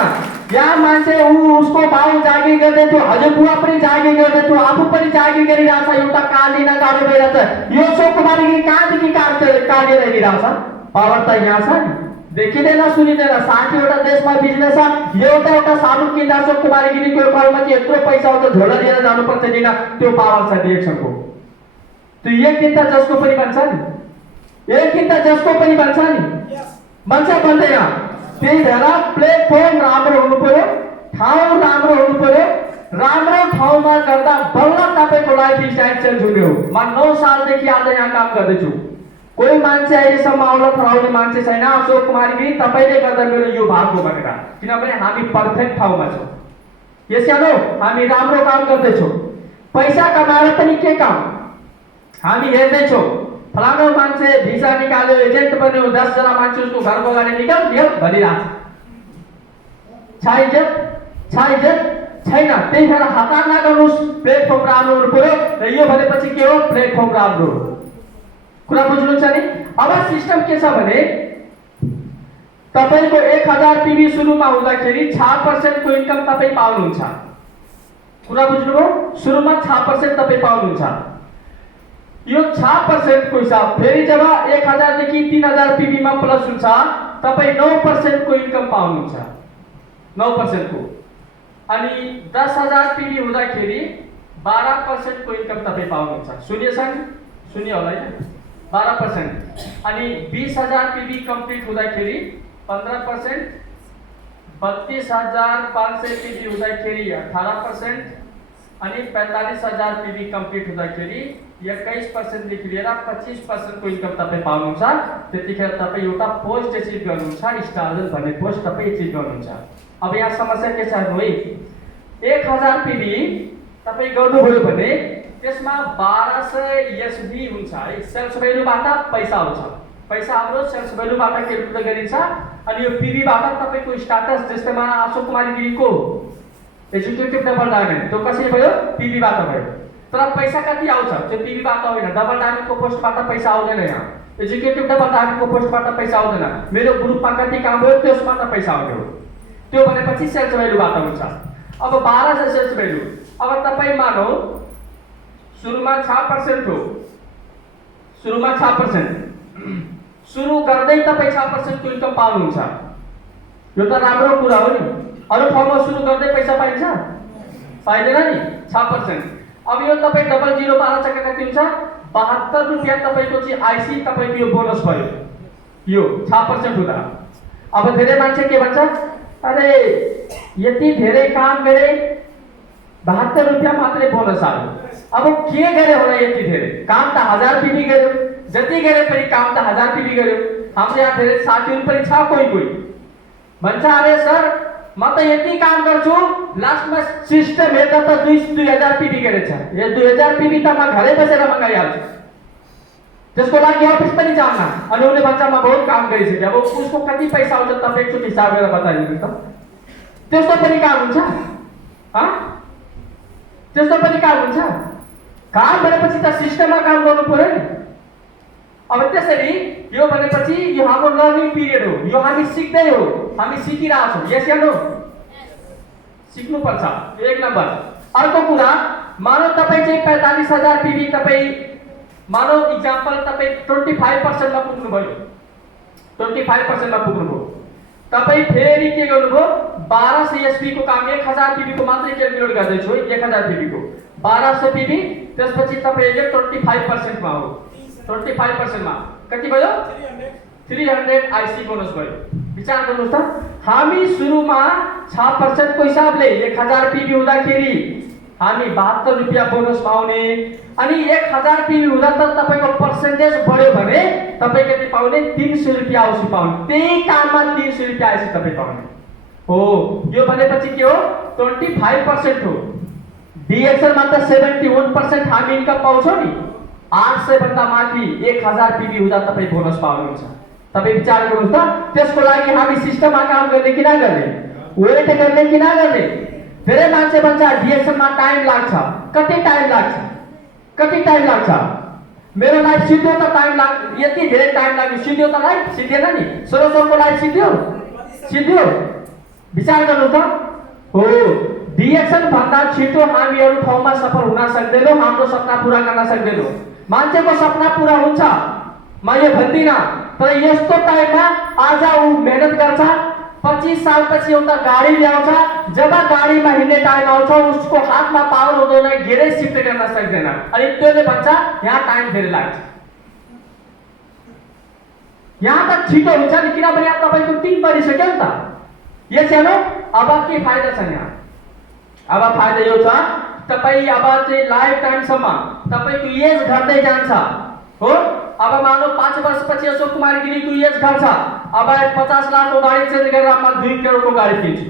यहाँ मान्छे उसको बाउ जागिर गर्दै थियो, हजुरबुवा पनि जागिर गर्दै थियो, आफू पनि जागिर गरिरहेछ, एउटा कार लिन गाडी भइरहेछ। यो अशोक कुमार गिरी कहाँदेखि कार लिएर हिँडिरहेछ? पावर त यहाँ छ नि। देखिँदैन सुनिँदैन 60वटा देशमा बिजनेस छ एउटा एउटा साबुन किन्दा छ कुमारीगिरीको कलमा चाहिँ यत्रो पैसा आउँछ झोला लिएर जानुपर्छ दिन त्यो पावर छ डिएक्सनको त्यो एक दिन त जसको पनि बन्छ नि एक दिन त जसको पनि बन्छ नि बन्छ बन्दैन त्यही भएर प्लेटफर्म राम्रो हुनु पर्यो ठाउँ राम्रो हुनु पर्यो राम्रो ठाउँमा गर्दा बल्ल तपाईको लाइफ स्टाइल चेन्ज हुने हो म 9 सालदेखि आज यहाँ काम गर्दैछु कोही मान्छे अहिलेसम्म औलत हराउने मान्छे छैन अशोक कुमारगिरी तपाईले गर्दा मेरो यो भाग हो भनेर किनभने हामी पर्फेक्ट ठाउँमा छौँ यसैले हामी राम्रो काम गर्दैछौँ पैसा कमाएर पनि के काम हामी हेर्दैछौँ फलानु मान्छे भिसा निकाल्यो एजेन्ट बन्यो 10 जना मान्छे उसको घरको अगाडि निकाल्यो भनिरहेछ छैन त्यही भएर हतार नगर्नुहोस् प्लेटफर्म राम्रो हुनु पर्यो र यो भनेपछि के हो प्लेटफर्म राम्रो हो कुरा बुझ्नुहुन्छ नि अब सिस्टम के छ भने तपाईको 1000 पीबी सुरुमा हुँदाखेरि 6% को इन्कम तपाई पाउनुहुन्छ कुरा बुझ्नुभयो सुरुमा 6% तपाई पाउनुहुन्छ यो 6% को हिसाब फेरि जब 1000 देखि 3000 पीबी मा प्लस हुन्छ तपाई 9% को इन्कम पाउनुहुन्छ 9% को अनि 10000 पीबी हुँदाखेरि 12% को इन्कम तपाई पाउनुहुन्छ सुनियो होला हैन 12% अनि 20000 पीबी कम्प्लिट हुँदाखेरि 15% 32500 पीबी हुँदाखेरि 18% अनि 45000 पीबी कम्प्लिट हुँदाखेरि 21% देखि लिएर 25% को इन्कम तपाई पाउनुहुन्छ त्यतिखेर तपाई एउटा पोस्ट एचिभ गर्नुहुन्छ स्टार्जन भन्ने पोस्ट तपाई एचिभ गर्नुहुन्छ अब यहाँ समस्या के छ है 1000 पीबी तपाई गर्नुभयो भने त्यसमा 1200 एसबी हुन्छ है सेल्स भ्यालुबाट पैसा आउँछ पैसा हाम्रो सेल्स भ्यालुबाट क्याल्कुलेट गरिन्छ अनि यो पीबी बाट तपाईको स्टाटस जस्तैमा अशोक कुमारगिरीको एक्जिक्युटिभ डबल डायमन्ड त्यो कसरी भयो पीबी बाट भयो तर पैसा कति आउँछ त्यो पीबी बाट होइन डबल डायमन्डको पोस्टबाट पैसा आउँदैन यहाँ एक्जिक्युटिभ डबल डायमन्डको पोस्टबाट पैसा आउँदैन मेरो ग्रुपमा कति काम भयो त्यसबाट पैसा आउने हो त्यो भनेपछि सेल्स भ्यालुबाट हुन्छ अब 1200 सेल्स भ्यालु अब तपाई मानौ सुरुमा 6% हो सुरुमा 6% सुरु गर्दै तपाई 6% को इन्कम पाउनुहुन्छ यो त राम्रो कुरा हो नि अरु ठाउँमा सुरु गर्दै पैसा पाइन्छ पाइदैन नि 6% अब यो तपाई डबल 0 12 चक्का कति हुन्छ 72 रुपैयाँ तपाईको चाहिँ आइसी तपाईको यो बोनस भयो यो 6% हुँदा अब धेरै मान्छे के भन्छ अरे यति धेरै काम गरे 72 रुपैयाँ मात्रै बोनस आयो अब के गरे होला यति धेरै काम त 1000 पीबी गर्यो जति गरे पनि काम त 1000 पीबी गर्यो हाम्रो यहाँ धेरै साथीहरु पनि छ कोही भन्छ अरे सर म त यति काम गर्छु लास्टमा सिस्टम हेर्दा त 2000 पीबी गरेछ यो 2000 पीबी त म घरै बसेर मगाइहाल्छु त्यसको लागि अफिस पनि जान्न अनि उले भन्छ म बहुत काम गरिसके अब उसको कति पैसा आउँछ तपाई एकचोटी हिसाब गरेर बताइदिनु त त्यस्तो पनि काम हुन्छ ह त्यस्तो पनि काम हुन्छ काम भनेपछि त सिस्टममा काम गर्नु पर्यो नि अब त्यसरी यो भनेपछि यो हाम्रो लर्निङ पिरियड हो यो हामी सिक्दै हो हामी सिकिरहेछौं यस या नो सिक्नु पर्छ एक नम्बर अर्को कुरा मानौ तपाई चाहिँ 45000 पीबी तपाई मानौ एक्जाम्पल तपाई 25% मा पुग्नु भयो 25% मा पुग्नु भयो तपाई फेरि के गर्नुभयो 1200 एसपी को काम 1000 पीबी को मात्रै क्याल्कुलेट गर्दै छु 1000 पीबी को 1200 पीबी त्यसपछि तपाईले 25% मा हो 25% मा कति भयो 300 आईसी बोनस भयो विचार गर्नुस् त हामी सुरुमा 6% को हिसाबले 1000 पीबी हुँदाखेरि हामी 72 रुपैयाँ बोनस पाउने अनि 1000 पीबी हुँदा त तपाईको पर्सेन्टेज बढ्यो भने तपाई कति पाउने 300 रुपैयाँ औसी पाउने त्यही काममा 300 रुपैयाँ आइसी तपाई पाउने हो यो भनेपछि के हो 25% हो डीएक्सएल मा त 71% हामी इन्कम पाउँछौं नि 800 भन्दा माथि 1000 पीबी हुँदा तपाई बोनस पाउनुहुन्छ तपाई विचार गर्नुस् त त्यसको लागि हामी सिस्टममा काम गर्ने कि नगर्ने वेट गर्ने कि नगर्ने धेरै मान्छे भन्छ डीएक्सएल मा टाइम लाग्छ कति टाइम लाग्छ मेरो लाइफ सिध्यो त टाइम लाग्छ यति धेरै टाइम लाग्यो सिध्यो त लाइफ सिधेन नि सरसरको लाइफ सिध्यो विचार गर्नुस् त हो डीएक्सएल भन्दा छिटो हामी अरु ठाउँमा सफल हुन सक्दैनौं हाम्रो सपना पूरा गर्न सक्दैनौं मान्छेको सपना पूरा हुन्छ म यो भन्दिन तर यस्तो टाइममा आज ऊ मेहनत गर्छ, 25 सालपछि एउटा गाडी ल्याउँछ, जब गाडीमा हिँड्ने टाइम आउँछ उसको हातमा पावर हुँदैन, गेरै सिफ्ट गर्न सक्दैन, अनि त्यसले भन्छ यहाँ टाइम धेरै लाग्छ। यहाँ त छिटो हुन्छ नि, किनभने यहाँ तपाईँको 3 बजिसक्यो नि त। यो सानो अब के फाइदा छ यहाँ? अब फाइदा यो छ, तपाईँ अब चाहिँ लाइफ टाइमसम्म तपाईँको एज घट्दै जान्छ हो। अब मानौ 5 वर्षपछि अशोक कुमार गिरीको एज घट्छ, अब 50 लाखको गाडी चेन्ज गरेर म 2 करोडको गाडी किन्छु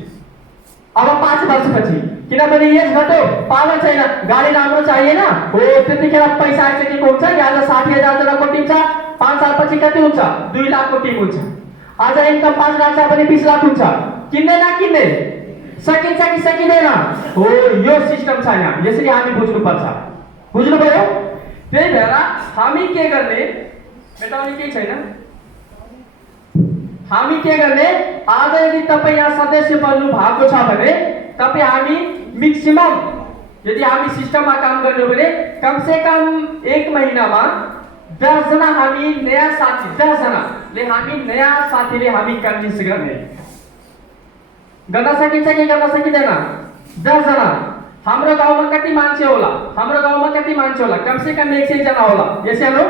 अब 5 वर्षपछि, किनभने एज घट्यो, पावर छैन, गाडी राम्रो चाहिएन हो। त्यतिखेर पैसा आइसकेको हुन्छ कि आज 60,000 जनाको टिम छ, 5 सालपछि कति हुन्छ? 2 लाखको टिम हुन्छ। आज इन्कम 5 लाख छ भने 20 लाख हुन्छ। किन्ने न किन्ने? सकिन्छ कि सकिँदैन हो। यो सिस्टम छ यहाँ, यसरी हामी बुझ्नुपर्छ। बुझ्नुभयो? त्यही भएर हामी के गर्ने? मेटाउने केही छैन। हामी के गर्ने? आज यदि तपाईँ यहाँ सदस्य बन्नु भएको छ भने तपाईँ हामी मैक्सिमम यदि हामी सिस्टममा काम गर्ने हो भने कम से कम 1 महिनामा 10 जना हामी नयाँ साथी, 10 जनाले हामी नयाँ साथीले हामी कन्भिन्स गर्ने। गर्न सकिन्छ कि गर्न सकिँदैन? 10 जना। हाम्रो गाउँमा कति मान्छे होला? हाम्रो गाउँमा कति मान्छे होला? कम से कम 100 जना होला। यसै हो।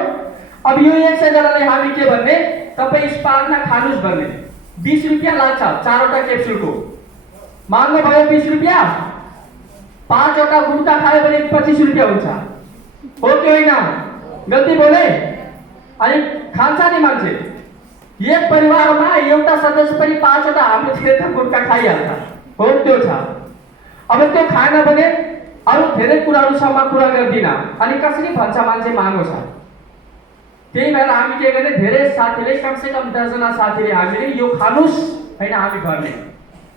अब यो 100 जनाले हामी के भन्ने? तपाईँ स्पार्कमा खानुस् भन्ने। 20 रुपियाँ लाग्छ 4वटा क्याप्सुलको। माग्नु भयो 20 रुपियाँ, 5वटा गुट्का खायो भने 25 रुपियाँ हुन्छ। हो कि होइन? गल्ती बोले? अनि खान्छ नि मान्छे। एक परिवारमा एउटा सदस्य पनि 5वटा हाम्रोतिर त गुट्का खाइहाल्छ। हो त्यो छ। अब त्यो खाएन भने अरू धेरै कुराहरूसम्म कुरा गर्दिन, अनि कसरी भन्छ मान्छे महँगो छ। त्यही भएर हामी के गर्ने? धेरै साथीले कम से कम 10 जना साथीले हामीले यो खानुस् हैन हामी गर्ने।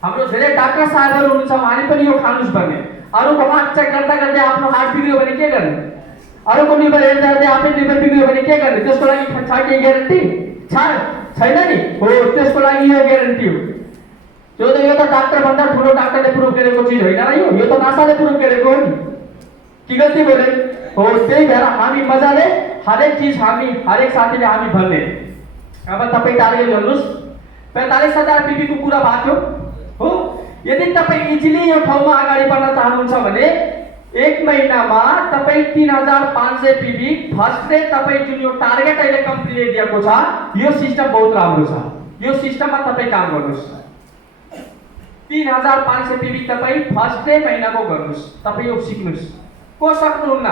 हाम्रो धेरै डाक्टर साहबहरू हुनुहुन्छ, उहाँले पनि यो खानुस् भन्ने। अरूको हार्ट चेक गर्दा गर्दै आफ्नो हार्ट बिग्रियो भने के गर्ने? अरूको लिभर हेर्दा हेर्दै आफै लिभर बिग्रियो भने के गर्ने? त्यसको लागि छ के ग्यारेन्टी? छैन नि हो। त्यसको लागि यो ग्यारेन्टी हो। त्यो त यो त डाक्टर भन्दा ठुलो डाक्टरले प्रुभ गरेको चिज होइन र यो त नासाले प्रुभ गरेको हो नि। के गल्ती बोले हो। त्यही भएर हामी मजाले हरेक चिज हामी हरेक साथीले हामी भन्ने। अब तपाईँ टार्गेट गर्नुहोस् 45,000 पीबी को कुरा भएको हो। यदि तपाईँ इजिली यो ठाउँमा अगाडि बढ्न चाहनुहुन्छ भने 1 महिनामा तपाईँ 3,500 पीबी फर्स्ट डे तपाईँ जुन यो टार्गेट अहिले कम्पनीले दिएको छ यो सिस्टम बहुत राम्रो छ। यो सिस्टममा तपाईँ काम गर्नुहोस्। 3,500 पीबी तपाईँ फर्स्ट डे महिनाको गर्नुहोस्। तपाईँ यो सिक्नुहोस्। को सक्नुहुन्न?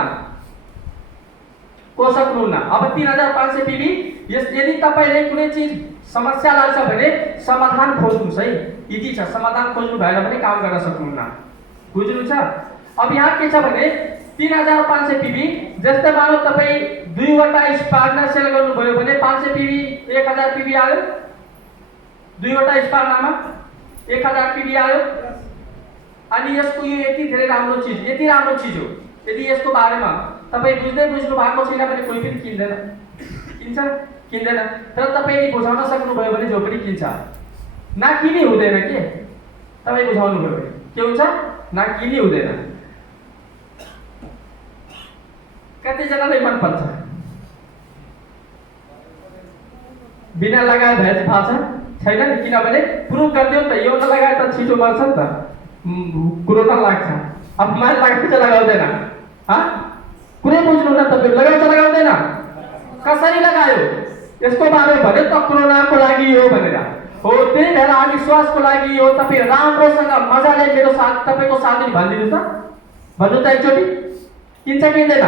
अब 3,500 पीबी यदि तपाईले कुनै चीज समस्या लाग्छ भने समाधान खोज्नुहोस् है। इजी छ, समाधान खोज्नु भएर पनि काम गर्न सक्नुहुन्न। बुझ्नु छ? अब यहाँ के छ भने 3,500 पीबी जस्तै मानौ तपाईँ 2वटा स्पार्कना सेल गर्नुभयो भने 500 पीबी 1,000 पीबी आयो। 2वटा स्पार्कनामा 1,000 पीबी आयो। अनि यसको यो यति धेरै राम्रो चिज, यति राम्रो चिज हो। यदि यसको बारेमा तपाईँ बुझ्दै बुझ्नु भएको छैन भने कोही पनि किन्दैन। किन्दैन। तर तपाईँले बुझाउन सक्नुभयो भने जो पनि किन्छ। नकिनी हुँदैन के? तपाईँ बुझाउनु भयो भने के हुन्छ? नकिनी हुँदैन। कतिजनालाई मन पर्छ? बिना लगाए भएपछि थाहा छैन नि, किनभने प्रुभ गरिदियो नि त। यो नलगाए त छिटो मर्छ नि त, कोरोना लाग्छ। अब मान्छे लगाएको लगाउँदैन। कुनै बुझ्नुहुन्न तपाईँ? लगाउँछ लगाउँदैन? कसरी लगायो यसको बारेमा भन्यो त कोरोनाको लागि हो भनेर हो। त्यही भएर हामी स्वास्थ्यको लागि हो। तपाईँ राम्रोसँग मजाले मेरो साथ तपाईँको साथी भनिदिनु त, भन्नु त एकचोटि। किन्छ किन्दैन?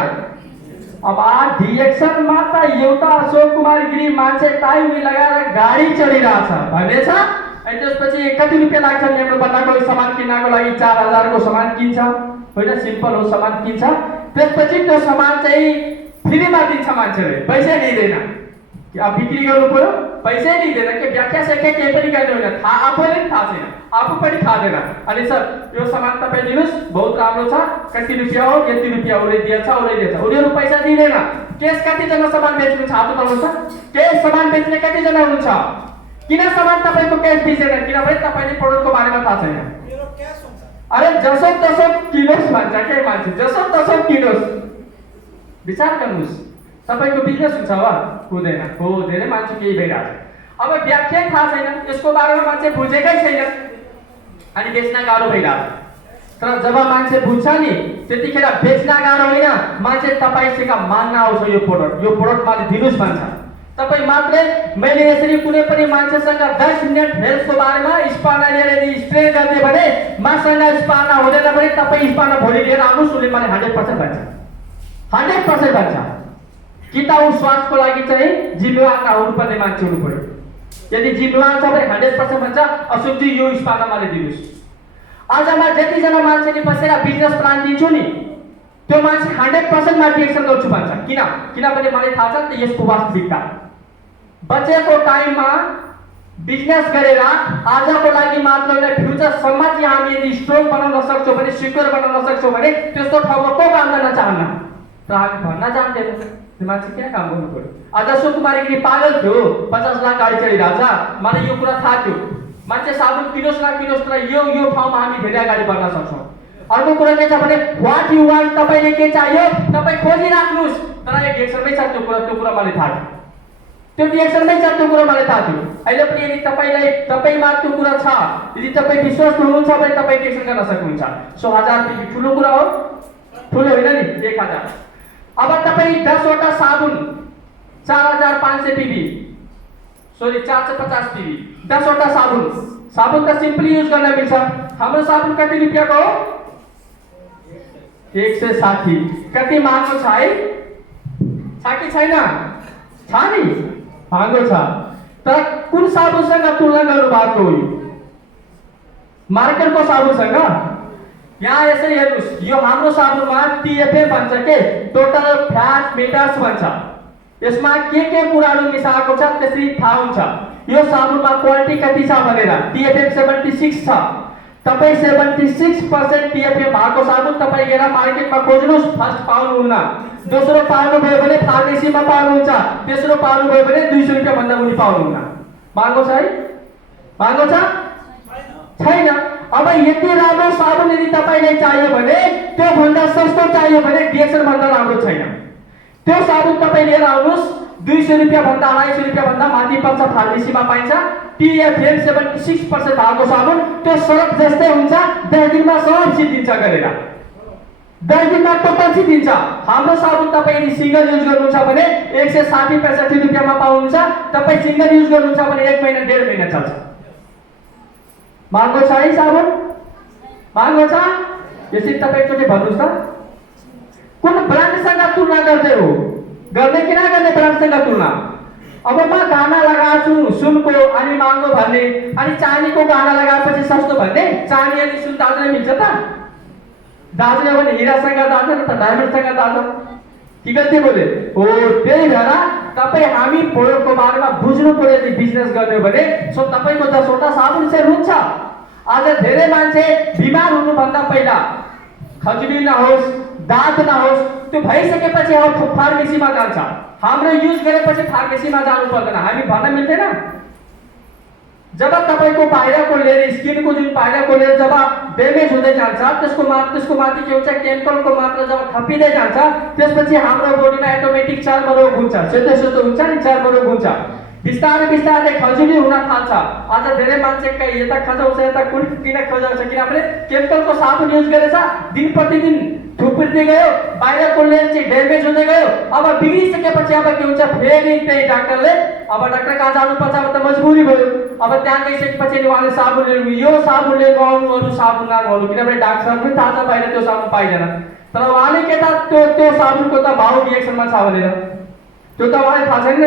अब डिएक्सनमा त एउटा अशोक कुमार गिरी मान्छे टाइम लगाएर गाडी चढिरहेछ भनेछ। अनि त्यसपछि कति रुपियाँ लाग्छ मेरो बन्दाको सामान किन्नको लागि? 4,000 को सामान किन्छ होइन, सिम्पल हो सामान किन्छ। त्यसपछि त्यो सामान चाहिँ फ्रीमा दिन्छ मान्छेले, पैसै लिँदैन। अब बिक्री गर्नु पर्यो, पैसै लिँदैन कि व्याख्या सेख्या केही पनि गर्ने होइन। आफैले थाहा छैन, आफू पनि थाहा छैन। अनि सर यो सामान तपाईँ दिनुहोस्, बहुत राम्रो छ, कति रुपियाँ हो? यति रुपियाँ उसले दिएछ, उनीहरू पैसा दिँदैन। केस कतिजना सामान बेच्नु छ हात उठाउनुहोस् त। केस सामान बेच्ने कतिजना हुनुहुन्छ? किन सामान तपाईँको केस बेच्दैन? किनभने तपाईँले प्रोडक्टको बारेमा थाहा छैन। अरे जसो तसो किनोस् भन्छ के मान्छे? जसो तसो किनोस्। विचार गर्नुहोस्। तपाईँको बिजनेस हुन्छ वा हुँदैन हो धेरै मान्छे केही भइरहेको छ अब व्याख्या थाहा छैन यसको बारेमा मान्छे बुझेकै छैन अनि बेच्न गाह्रो भइरहेको छ तर जब मान्छे बुझ्छ नि त्यतिखेर बेच्न गाह्रो होइन मान्छे तपाईँसँग माग्न आउँछ यो प्रोडक्ट मैले दिनुहोस् भन्छ तपाईँ मात्रै मैले यसरी कुनै पनि मान्छेसँग 10 मिनट हेल्थको बारेमा स्पाना लिएर यदि स्ट्रेन गर्ने भने मसँग स्पाना हुँदैन भने तपाईँ स्पाना भोलि लिएर आउनुहोस् उसले मलाई 100% भन्छ 100% भन्छ कि त ऊ स्वास्थ्यको लागि चाहिँ जिम्मेवार नहुनुपर्ने मान्छे हुनु पर्यो यदि जिम्मेवार छ भने 100% भन्छ असुजी यो स्पाना मलाई दिनुहोस् आज म जतिजना मान्छेले बसेर बिजनेस प्लान दिन्छु नि त्यो मान्छे 100% मा रिएक्सन गर्छु भन्छ किनभने मलाई थाहा छ नि यसको वास्तविकता बचेको टाइममा बिजनेस गरेर आजको लागि मात्र होइन फ्युचरसम्म चाहिँ हामी यदि स्ट्रङ बनाउन सक्छौँ भने सिक्योर बनाउन सक्छौँ भने त्यस्तो ठाउँमा को काम गर्न चाहन्न तर हामी भन्न जान्दैनौँ त्यो मान्छे किन काम गर्नु पर्यो आज सुकुमारी गिरी पागल थियो 50 लाख गाडी चढिरहेको छ मलाई यो कुरा थाहा थियो मान्छे साबुन किनोस् नकिनोस् तर यो ठाउँमा हामी धेरै अगाडि बढ्न सक्छौँ अर्को कुरा के छ भने व्हाट यु वान्ट तपाईले के चाहियो तपाई खोजिराख्नुस् तर एक एक्सनमै छ त्यो कुरा मलाई थाहा थियो त्यो रिएक्सनमै छ त्यो कुरा मलाई थाहा थियो अहिले पनि यदि तपाईमा त्यो कुरा छ यदि तपाई विश्वास हुनुहुन्छ भने तपाई रिएक्सन गर्न सक्नुहुन्छ सो 1000 पीबी ठुलो कुरा हो ठुलो होइन नि 1000 अब तपाई 10 वटा साबुन 4500 पीबी सरी 450 पीबी 10 वटा साबुन त सिम्पली युज गर्न मिल्छ हाम्रो साबुन कति रुपैयाँको हो 160 कति महँगो छ है छ कि छैन छ नि महँगो छ तर कुन साबुनसँग तुलना गर्नु भएको हो मार्केटको साबुनसँग यहाँ यसरी हेर्नुस् यो हाम्रो साबुनमा टीएफएम भन्छ के टोटल फ्याट मेटर्स भन्छ यसमा के कुराहरू मिसाएको छ त्यसरी थाहा हुन्छ यो साबुनमा क्वालिटी कति छ भनेर टीएफएम 76 छ तपाई 76% टीएफएम भएको साबुन तपाई गएर मार्केटमा खोज्नुस् फर्स्ट पाउनुहुन्न दोस्रो पाउनुभयो भने फार्मेसीमा पाउनुहुन्छ तेस्रो पाउनुभयो भने 200 रुपैयाँ भन्दा मुनि पाउनुहुन्न महँगो छ है महँगो छ छैन अब यति राम्रो साबुन यदि तपाईलाई चाहियो भने त्यो भन्दा सस्तो चाहियो भने डिएक्सन भन्दा राम्रो छैन त्यो साबुन तपाई लिएर आउनुस् 200 रुपैयाँ भन्दा 250 रुपैयाँ भन्दा माथि पर्छ फार्मेसीमा पाइन्छ टीएफएम 76% भएको साबुन त्यो सरक जस्तै हुन्छ 10 दिनमा सब सिद्धिन्छ गरेर 10 दिनमा टोटल सिद्धिन्छ हाम्रो साबुन तपाई यदि सिंगल युज गर्नुहुन्छ भने 160-65 रुपैयाँमा पाउनुहुन्छ तपाई सिंगल युज गर्नुहुन्छ भने 1 महिना 1.5 महिना चल्छ महँगो छ है साबुन महँगो छ यसरी तपाई एकचोटि भन्नुस् त कुन ब्रान्डसँग तुलना गर्दै हो गर्ने कि नगर्ने ब्रान्डसँग तुलना अब म गाना लगाएको छु सुनको अनि महँगो भन्ने अनि चाँदीको गाना लगाएपछि सस्तो भन्ने चाँदी अनि सुन दाज्न मिल्छ त दाज्न भने हिरासँग दाज्छ न त डायमन्डसँग दाज्छ के गल्ती बोले हो त्यही भएर तपाई हामी प्रोडक्टको बारेमा बुझ्नु पर्यो यदि बिजनेस गर्ने भने सो तपाईको 10 वटा साबुन चाहिँ हुन्छ आज धेरै मान्छे बिमार हुनु भन्दा पहिला खजुली नहोस् दाँत नहोस् त्यो भइसकेपछि अब फार्मेसीमा जान्छ हाम्रो युज गरेपछि फार्मेसीमा जानु पर्दैन हामी भन्न मिल्दैन जब तपाईको बाहिरको लेयर स्किनको जुन बाहिरको लेयर जब ड्यामेज हुँदै जान्छ त्यसको माथि के हुन्छ केमिकलको मात्रा जब थपिँदै जान्छ त्यसपछि हाम्रो बडीमा अटोमेटिक चर्म रोग हुन्छ सेतो हुन्छ नि चर्म रोग हुन्छ बिस्तारै खजुली हुन थाल्छ आज धेरै मान्छे यता खजाउँछ यता किन खजाउँछ किनभने केमिकलको साबुन युज गरेछ दिन प्रतिदिन थुप्रिँदै गयो बाहिरको लेयर चाहिँ ड्यामेज हुँदै गयो अब बिग्रिसकेपछि अब के हुन्छ फेरि त्यही डाक्टरले अब डाक्टर कहाँ जानुपर्छ अब त मजबुरी भयो अब त्यहाँ गइसकेपछि उहाँले साबुन ल्याउनु यो साबुन लिएर आउनु अरू साबुन नआउनु किनभने डाक्टर पनि थाहा छ बाहिर त्यो साबुन पाइँदैन तर उहाँले के त त्यो साबुनको त भाउ रिएक्सनमा छ भनेर त्यो त उहाँलाई थाहा छैन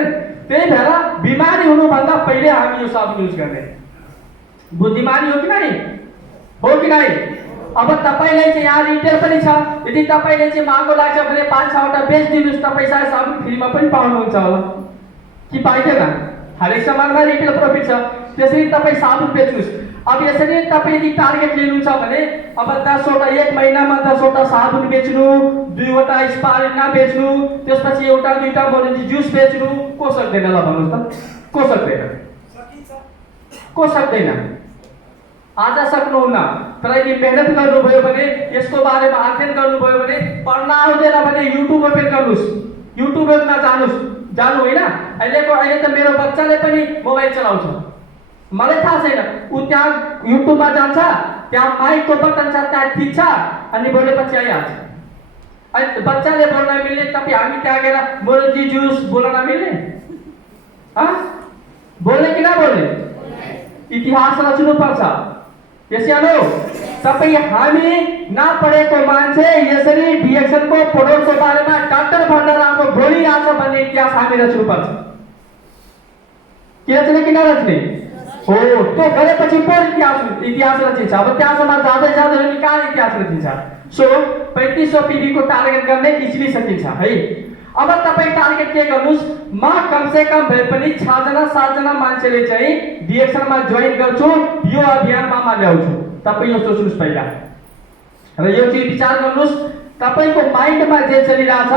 त्यही भएर बिमारी हुनुभन्दा पहिले हामी यो साबुन युज गर्ने बुद्धिमानी हो कि नै हो कि नै अब तपाईले चाहिँ यहाँ रिटेल पनि छ यदि तपाईले चाहिँ महँगो लाग्छ भने 5-6 वटा बेचिदिनुस् तपाई सायद साबुन फ्रीमा पनि पाउनुहुन्छ होला कि पाइदैन हरेक सामानमा रिटेल प्रफिट छ त्यसरी तपाई साबुन बेच्नुस् अब यसरी तपाई यदि टार्गेट लिनुहुन्छ भने अब 10 वटा एक महिनामा 10 वटा साबुन बेच्नु 2 वटा स्पारिन बेच्नु त्यसपछि एउटा दुईटा मोरेन्जी जुस बेच्नु को सक्दैन ल भन्नुस् त को सक्दैन आज सक्नुहुन्न तर यदि मेहनत गर्नुभयो भने यसको बारेमा अध्ययन गर्नुभयो भने पढ्न आउँदैन भने युट्युब ओपन गर्नुस् युट्युबमा जानु होइन। अहिले त मेरो बच्चाले पनि मोबाइल चलाउँछ, मलाई थाहा छैन। ऊ त्यहाँ युट्युबमा जान्छ, त्यहाँ माइकको बटन छ, त्यहाँ थिच्छ अनि बोलेपछि आइहाल्छ। अनि बच्चाले बोल्न मिल्ने, तपाईँ हामी त्यहाँ गएर मोरजी जुस बोल्न नमिल्ने? बोल्ने कि नबोल्ने? इतिहास रच्नुपर्छ। यसैले तपाईँ हामी नपढेको मान्छे यसरी डिएक्सनको प्रोडक्टको बारेमा डाक्टर भण्डाराको बोलिरहेछ भन्ने इतिहास हामी रच्नुपर्छ। के रच्ने कि नरच्ने हो? त्यो गरेपछि पो इतिहास रचिन्छ। अब त्यहाँसम्म जाँदै जाँदै कहाँ इतिहास रचिन्छ? सो 3500 पीबीको टार्गेट गर्ने इजिली सकिन्छ है। अब तपाईँ टार्गेट के गर्नुस्, म कमसे कम भए पनि 6-7जना मान्छेले चाहिँ डिएक्सनमा जोइन गर्छु, यो अभियानमा म ल्याउँछु। तपाईँ यो सोच्नुस् पहिला र यो चाहिँ विचार गर्नुस्। तपाईको माइन्डमा जे चलिरहेछ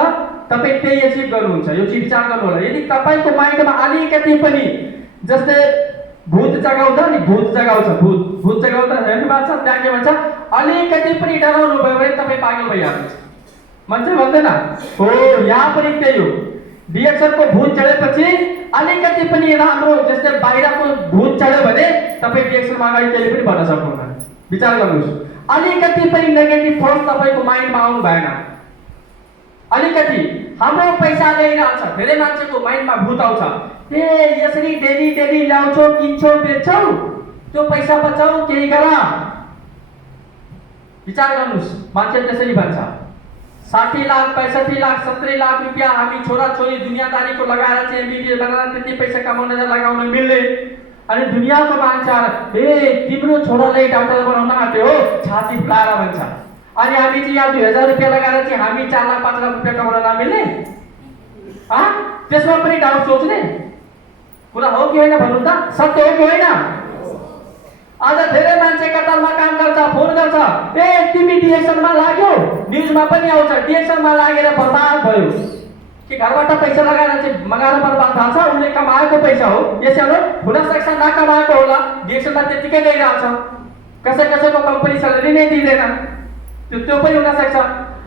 तपाईँ त्यही एचिभ गर्नुहुन्छ, यो चाहिँ विचार गर्नु होला। यदि तपाईको माइन्डमा अलिकति पनि जस्तै भूत जगाउँदा नि, भूत जगाउँछ, भूत जगाउँदा हेर्नुभएको छ त्यहाँ के भन्छ, अलिकति पनि डराउनु भयो भने तपाईँ पागल भइहाल्नुहुन्छ। मान्छे भन्दैन हो? यहाँ पनि त्यही हो। डिएक्सनको भूत चढेपछि अलिकति पनि राम्रो, जस्तै बाहिरको भूत चढ्यो भने तपाईँ डिएक्सनमा अगाडि केही पनि भन्न सक्नुहुन्न। विचार गर्नुहोस्, अलिकति पनि नेगेटिभ थट्स तपाईको माइन्डमा आउनु भएन। अलिकति हाम्रो पैसा ल्याइरहेछ, धेरै मान्छेको माइन्डमा भूत आउँछ, ए यसरी डेली ल्याउँछौ, किन्छौ, बेच्छौ, त्यो पैसा बचाऊ, केही गर। विचार गर्नुहोस्, मान्छे त्यसरी भन्छ। 60 लाख, 65 लाख, 70 लाख रुपियाँ हामी छोराछोरी दुनियादारीको लगाएर चाहिँ एमबिबिएस बनाएर त्यति पैसा कमाउन लगाउन मिल्ने। अनि दुनियाँको मान्छे ए तिम्रो छोरालाई डाक्टर बनाउन आँट्यो हो, छाती फुलाएर भन्छ। अनि हामी चाहिँ यहाँ 2000 रुपियाँ लगाएर चाहिँ हामी 4 लाख 5 लाख रुपियाँ कमाउन नमिल्ने? त्यसमा पनि डाउट सोच्ने कुरा हो कि होइन भन्नु त? सत्य हो कि होइन? आज धेरै मान्छे कतारमा काम गर्छ, फोन गर्छ, ए तिमी डिएक्सनमा लाग्यो, न्युजमा पनि आउँछ, डिएक्सनमा लागेर बर्बाद भयो। कि घरबाट पैसा लगाएर चाहिँ मगाएर बर्बाद भएको छ, उसले कमाएको पैसा हो। यसैले हुनसक्छ नकमाएको होला, डिएक्सनमा त्यतिकै गइरहेछ, कसैको कम्पनी सैलरी नै दिँदैन, त्यो पनि हुनसक्छ।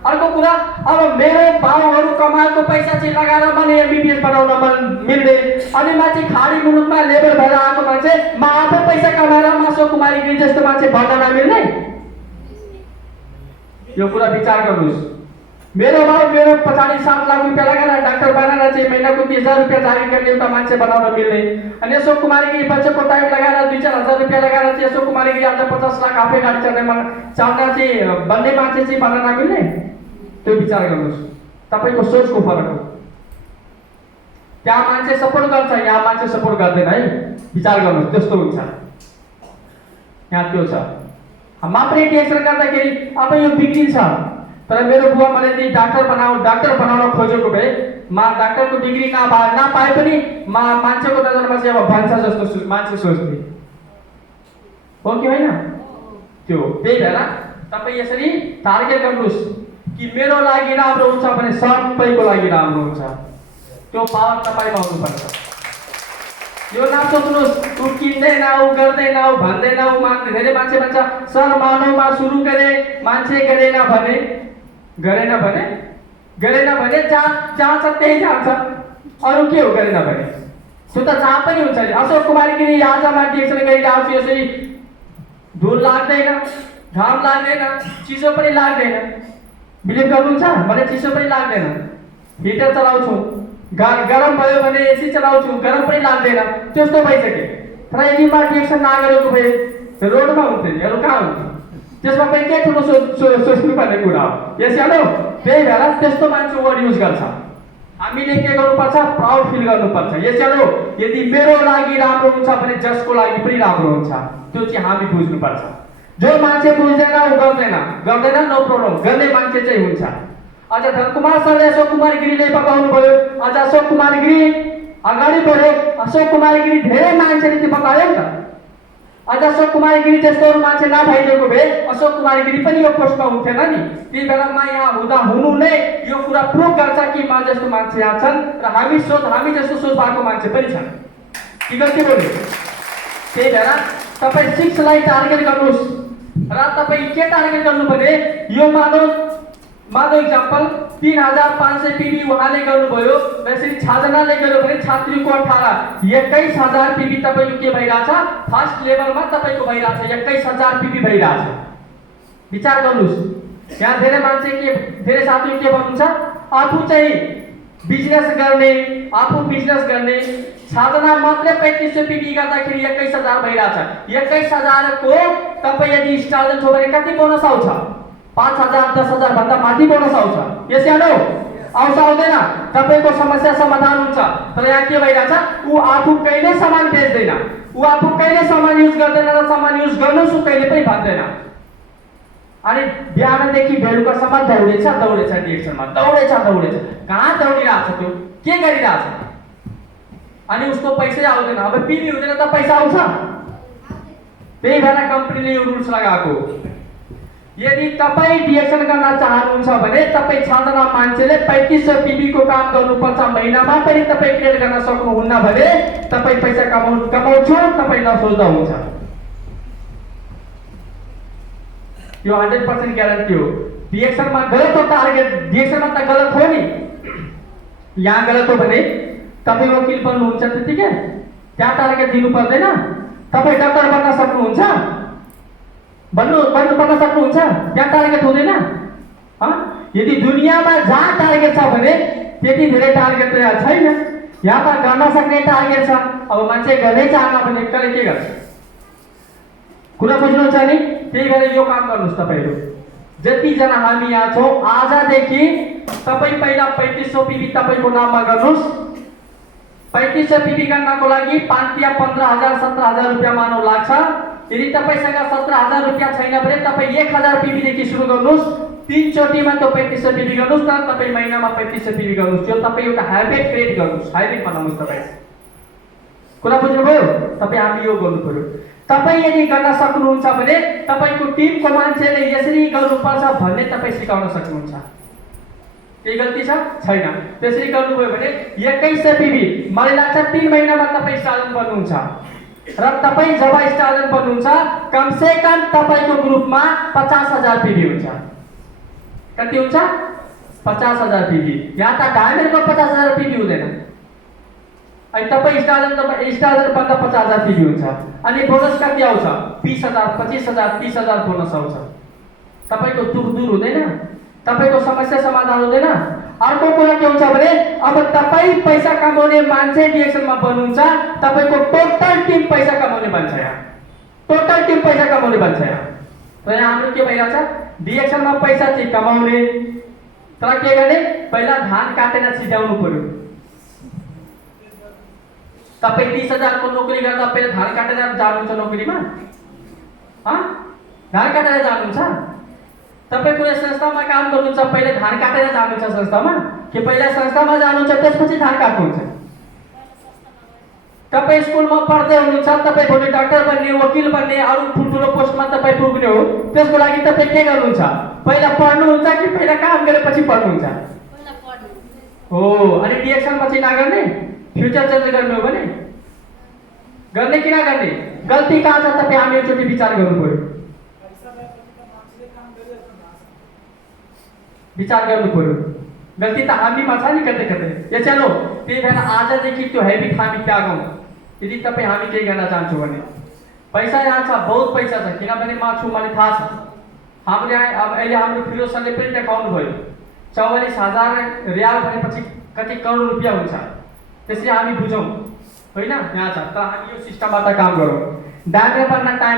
अर्को कुरा, अब मेरो बाउहरू कमाएको पैसा चाहिँ लगाएर मैले एमबिबिएस बनाउन मिल्ने, अनि म चाहिँ खाडी मुलुकमा लेबर भएर आएको मान्छे, म आफै पैसा कमाएर मासो कुमारी गिरी जस्तो मान्छे भन्न नमिल्ने? यो कुरा विचार गर्नुहोस्। मेरो बाउ मेरो 50-60 लाख रुपियाँ लगाएर डाक्टर बनाएर चाहिँ महिनाको 30,000 रुपियाँ जागिर गर्ने एउटा मान्छे बनाउन मिल्ने, अनि यसो कुमारी गिरी बच्चाको टाइम लगाएर 2-4 हजार रुपियाँ लगाएर चाहिँ यसो कुमारी गिरी आज 50 लाख आफै गाडी चढ्न चाहिँ बन्ने मान्छे चाहिँ बन्न नमिल्ने? त्यो विचार गर्नुहोस्। तपाईको सोचको फरक हो। त्यहाँ मान्छे सपोर्ट गर्छ, यहाँ मान्छे सपोर्ट गर्दैन है। विचार गर्नुहोस्, त्यस्तो हुन्छ। यहाँ त्यो छ। म पनि डिएक्सन गर्दाखेरि अब यो बिग्रिन्छ, तर मेरो बुवा मलाई डाक्टर बनाउन खोजेको भए म डाक्टरको डिग्री नपाए पनि म मान्छेको नजरमा चाहिँ अब भन्छ जस्तो मान्छे सोच्थे हो कि होइन? त्यो त्यही भएर तपाईँ यसरी टार्गेट गर्नुहोस् कि मेरो लागि राम्रो हुन्छ भने सबैको लागि राम्रो हुन्छ। त्यो पावर तपाईमा हुनुपर्छ। यो नसोच्नुहोस् ऊ किन्दैन, ऊ गर्दैन, ऊ भन्दैन, ऊ मान्दैन। धेरै मान्छे भन्छ सर मानवमा सुरु गरे, मान्छे गरेन भने जहाँ छ त्यही जान्छ। अरू के हो गरेन भने? त्यो त जहाँ पनि हुन्छ नि। अशोक कुमार गिरी आजमा डिएक्सन गरिरहेको छु, यसरी धुल लाग्दैन, घाम लाग्दैन, चिसो पनि लाग्दैन। बिलिभ गर्नुहुन्छ? मलाई चिसो पनि लाग्दैन, हिटर चलाउँछु, गरम भयो भने एसी चलाउँछु, गरम पनि लाग्दैन, त्यस्तो भइसक्यो। तर यदि म डिएक्सन नगरेको भए रोडमा हुन्थ्यो नि, अरू कहाँ हुन्थ्यो? त्यसमा पनि के ठुलो सोच्नुपर्ने कुरा हो। यसैले त्यही भएर त्यस्तो मान्छे वर्ड युज गर्छ। हामीले के गर्नुपर्छ? प्राउड फिल गर्नुपर्छ। यसैले यदि मेरो लागि राम्रो हुन्छ भने जसको लागि पनि राम्रो हुन्छ, त्यो चाहिँ हामी बुझ्नुपर्छ। जो मान्छे बुझ्दैन ऊ गर्दैन, नो प्रब्लम। गर्ने मान्छे चाहिँ हुन्छ। अझ धनकुमार सरले अशोक कुमार गिरीले बताउनु भयो, अझ अशोक कुमार गिरी अगाडि बढ्यो, अशोक कुमार गिरी धेरै मान्छेले त्यो बतायो नि त। अझ अशोक कुमार गिरी जस्तो अरू मान्छे नभइदिएको भए अशोक कुमार गिरी पनि यो पोस्टमा हुन्थेन नि। त्यही भएर म यहाँ हुनु नै यो कुरा प्रुभ गर्छ कि म जस्तो मान्छे यहाँ छन् र हामी जस्तो सोच भएको मान्छे पनि छन्। के बोल्नु? त्यही भएर तपाईँ 6 लाई टार्गेट गर्नुहोस्। र तपाईँ के टार्गेट गर्नु भने यो मानव इक्जाम्पल 3500 पिबी उहाँले गर्नुभयो र यसरी 6 जनाले गर्यो भने छात्रीको 18 21000 पिबी तपाईको के भइराछ फर्स्ट लेभलमा तपाईको भइराछ 21000 पिबी भइराछ विचार गर्नुस् यहाँ धेरै मान्छे के धेरै साथीहरु के भन्नुहुन्छ आफू चाहिँ बिजनेस गर्ने 6 जना मात्रै 3500 पिबी गर्दाखेरि 21000 भइराछ 21000 को तपाई यदि इन्स्टलमेन्ट हो भने कति बोनस आउँछ 5000 10000 भन्दा माथि बोनस आउँछ यस यानो आउँछ आउँदैन तपाईको समस्या समाधान हुन्छ तर यहाँ के भइराछ उ आफू कहिले सामान बेच्दैन उ आफू कहिले सामान युज गर्दैन र सामान युज गर्नु सु कहिले पनि भन्दैन अनि बिहानदेखि बेलुकासम्म दौडेछ डिरेक्सनमा दौडेछ कहाँ दौडिरहेछ त्यो के गरिरहेछ अनि उसको पैसै आउँदैन अब पिबी हुँदैन त पैसा आउँछ त्यही भएर कम्पनीले यो रुल्स लगाएको यदि तपाई डिएक्सन गर्न चाहनुहुन्छ भने तपाई 6 जना मान्छेले 3500 पिबी को काम गर्नुपर्छ महिनामा पनि तपाई क्रिएट गर्न सक्नुहुन्न भने तपाई पैसा कमाउँछु तपाई नसोच्दा हुन्छ यो 100% ग्यारेन्टी हो डिएक्सनमा गलत हो टार्गेट डिएक्सनमा त गलत हो नि यहाँ गलत हो भने तपाई वकिल बन्नुहुन्छ त्यतिकै त्यहाँ टार्गेट दिनु पर्दैन तपाई डाक्टर बन्न सक्नुहुन्छ बन्न सक्नुहुन्छ त्यहाँ टार्गेट हुँदैन यदि दुनियाँमा जहाँ टार्गेट छ भने त्यति धेरै टार्गेट छैन यहाँ त गर्न सक्ने टार्गेट छ अब मान्छे गर्नै चाहन्न भने कसले के गर्छ कुरा बुझ्नुहुन्छ नि त्यही भएर यो काम गर्नुस् तपाईहरु जति जना हामी यहाँ छौं आजदेखि तपाई पहिला 3500 पिबी तपाईको नाममा गर्नुस् 3500 पिबी गर्नको लागि 5 या 15000 17000 रुपैयाँ मानौ लाग्छ यदि तपाईसँग 17000 रुपैयाँ छैन भने तपाई 1000 पिबी देखि सुरु गर्नुस् 3 चोटीमा त 3500 पिबी गर्नुस् त तपाई महिनामा 3500 पिबी गर्नुस् यो तपाई एउटा ह्याबिट क्रिएट गर्नुस् ह्याबिट बनाउनुस् तपाई कुरा बुझ्नुभयो तपाई हामी यो गर्नु पर्यो तपाई यदि गर्न सक्नुहुन्छ भने तपाईको टिमको मान्छेले यसरी गर्नुपर्छ भन्ने तपाई सिकाउन सक्नुहुन्छ केही गल्ती छ छैन त्यसरी गर्नुभयो भने 2100 पिबी मलाई लाग्छ 3 महिनामा तपाई स्टार्ट गर्नुहुन्छ र तपाई जब स्टार्ट गर्नुहुन्छ कम से कम तपाईको ग्रुपमा 50000 पिबी हुन्छ कति हुन्छ 50000 पिबी यहाँ त डायमन्डको 50000 पिबी हुँदैन अनि तपाई स्टार्ट बन्दा 50000 पिबी हुन्छ अनि बोनस कति आउँछ 20000 25000 30000 बोनस आउँछ तपाईको दूर हुँदैन तपाईको समस्या समाधान हुँदैन अर्को कुरा के हुन्छ भने अब तपाई पैसा कमाउने मान्छे डिएक्सनमा बन्नुहुन्छ तपाईको टोटल टिम पैसा कमाउने बन्छ यहाँ टोटल टिम पैसा कमाउने बन्छ यहाँ र यहाँ हाम्रो के भइराछ डिएक्सनमा पैसा चाहिँ कमाउने तर के गर्ने पहिला धान काटेर छिटाउनु पर्यो तपाई 30000 को नोकरी गर्दा पहिला धान काटेर जानुहुन्छ नोकरीमा धान काटेर जानुहुन्छ तपाई कुनै संस्थामा काम गर्नुहुन्छ पहिले धान काटेर जानुहुन्छ संस्थामा कि पहिला संस्थामा जानुहुन्छ त्यसपछि धान काट्नुहुन्छ तपाई स्कुलमा पढ्दै हुनुहुन्छ तपाई भोलि डाक्टर बन्ने वकिल बन्ने अरु ठुलठुलो पोस्टमा तपाई पुग्ने हो त्यसको लागि तपाई के गर्नुहुन्छ पहिला पढ्नुहुन्छ कि पहिला काम गरेपछि पढ्नुहुन्छ पहिला पढ्नु हो अनि डिएक्सन पछि नगर्ने फ्युचर चेन्ज गर्ने हो भने गर्ने कि नगर्ने गल्ती कहाँ छ तपाई हामी एकचोटी विचार गर्नु पर्यो विचार गर्नु पर्यो गल्ती त हामीमा छ नि कतै कतै यो चलो त्यही भएर आजदेखि त्यो हेबिट हामी त्यागौं यदि तपाई हामी केही गर्न चाहन्छौँ भने पैसा यहाँ छ बहुत पैसा छ किनभने माछु मलाई थाहा छ हामीले अब अहिले हाम्रो फिरोज सरले पनि देखाउनु भयो 44000 रियाल भनेपछि कति करोड रुपैयाँ हुन्छ त्यसरी हामी बुझौं हैन यहाँ छ तर हामी यो सिस्टमबाट काम गरौँ डायमन्ड बन्न टाइम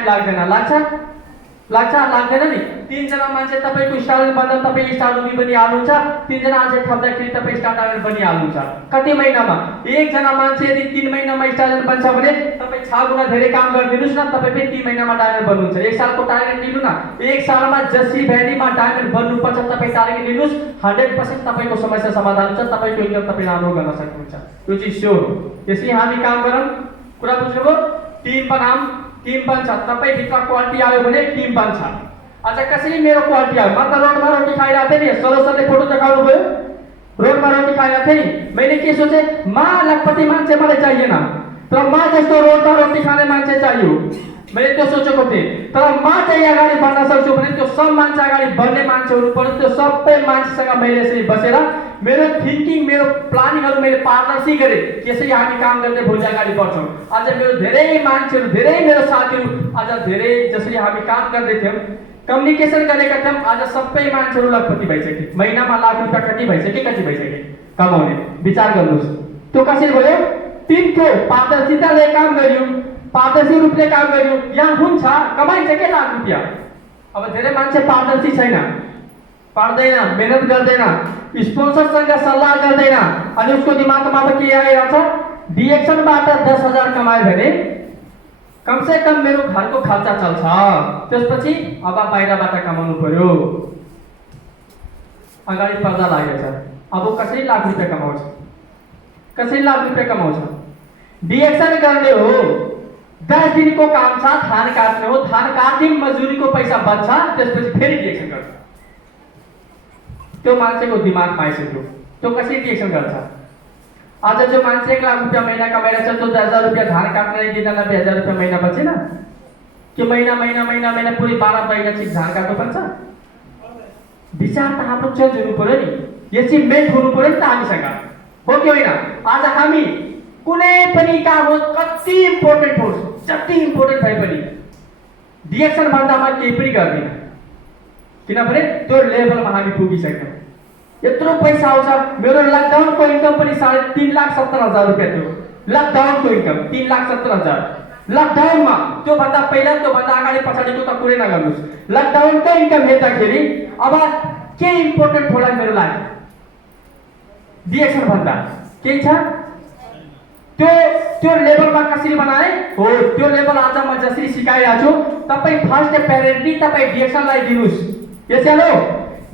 लाग्दैन नि 3 जना मान्छे तपाईको स्टार बन्दा तपाई स्टार उनी पनि हाल्नुहुन्छ 3 जना मान्छे थप्दाखेरि तपाई स्टार पनि हाल्नुहुन्छ कति महिनामा एक जना मान्छे यदि 3 महिनामा स्टार बन्छ भने तपाई 6 गुणा धेरै काम गरिदिनुस् न तपाई पनि 3 महिनामा डायमन्ड बन्नुहुन्छ एक सालको टार्गेट लिनु न एक सालमा जस्सी भ्यालीमा डायमन्ड बन्नुपर्छ तपाई टार्गेट लिनुस् 100% तपाईको समस्या समाधान हुन्छ तपाईको इन्कम तपाई राम्रो गर्न सक्नुहुन्छ यो चीज स्योर त्यसै हामी काम गरौँ कुरा बुझ्नुभयो टिम बनाम टिम बन्छ तपाई भित्र क्वालिटी आयो भने टिम बन्छ आज कसरी मेरो क्वालिटी आयो म त रोडमा रोटी खाइरहेको थिएँ नि सरोसरले फोटो देखाउनु भयो रोडमा रोटी खाइरहेको थिएँ नि मैले के सोचे म लखपति मान्छे मलाई चाहिएन तर म जस्तो रोडमा रोटी खाने मान्छे चाहियो मैले त्यो सोचेको थिएँ। तर म चाहिँ अगाडि बढ्न सक्छु भने त्यो सब मान्छे अगाडि बढ्ने मान्छे हुनु पर्यो। त्यो सबै मान्छेसँग मैले यसरी बसेर मेरो थिङ्किङ, मेरो प्लानिङहरू मैले पारदर्शी गरेँ। यसरी हामी काम गर्दै भोलि अगाडि बढ्छौँ। आज मेरो धेरै मान्छेहरू, धेरै मेरो साथीहरू आज धेरै जसरी हामी काम गर्दै थियौँ, कम्युनिकेसन गरेका थियौँ, आज सबै मान्छेहरू लखपति भइसके। महिनामा लाख रुपियाँ कति भइसके कमाउने। विचार गर्नुहोस्, त्यो कसरी भयो? टिमको पारदर्शिताले काम गर्यो, पारदर्शी रूपले काम गर्यो। यहाँ हुन्छ, कमाइन्छ के लाख रुपियाँ। अब धेरै मान्छे पारदर्शी छैन, पढ्दैन, मेहनत गर्दैन, स्पोन्सरसँग सल्लाह गर्दैन, अनि उसको दिमागमा अब के आइरहेछ? डिएक्सनबाट 10,000 कमायो भने कमसे कम मेरो घरको खर्चा चल्छ, त्यसपछि अब बाहिरबाट कमाउनु पर्यो। अगाडि पर्दा लागेछ। अब कसरी लाख रुपियाँ कमाउँछ? कसरी लाख रुपियाँ कमाउँछ? डिएक्सन गर्ने हो, 10 दिनको काम छ, धान काट्ने हो, धान काट्ने मजदुरीको पैसा बच्छ, त्यसपछि फेरि डिएक्सन गर्छ। त्यो मान्छेको दिमागमा आइसक्यो, त्यो कसरी डिएक्सन गर्छ? आज जो मान्छे 1 लाख रुपियाँ महीना कमाइरहेछ, त्यो 10,000 रुपियाँ धान काट्न दिँदा 90,000 रुपियाँ महीना बचेन कि? महीना पुरै 12 महिना चाहिँ धान काट्नु पर्छ? विचार त हाम्रो चेन्ज हुनु पर्यो नि, एचिभमेन्ट हुनु पर्यो नि त हामीसँग, हो कि होइन? आज हामी कुनै पनि काम होस्, कति इम्पोर्टेन्ट होस्, जति इम्पोर्टेन्ट भए पनि डिएक्सन भन्दा म केही पनि गर्दिनँ, किनभने त्यो लेभलमा हामी पुगिसक्यौँ। यत्रो पैसा आउँछ। मेरो लकडाउनको इन्कम पनि 3,70,000 रुपियाँ थियो। लकडाउनको इन्कम 3,70,000। लकडाउनमा त्योभन्दा पहिला, त्योभन्दा अगाडि पछाडिको त कुरै नगर्नुहोस्। लकडाउनको इन्कम हेर्दाखेरि अब के इम्पोर्टेन्ट होला मेरो लागि? डिएक्सन भन्दा केही छ? त्यो लेभलमा कसरी बनाए हो? त्यो लेभल आज म जसरी सिकाइरहेको छु, तपाईँ फर्स्ट प्रायोरिटी तपाईँ डिएक्सनलाई दिनुहोस्। यसैले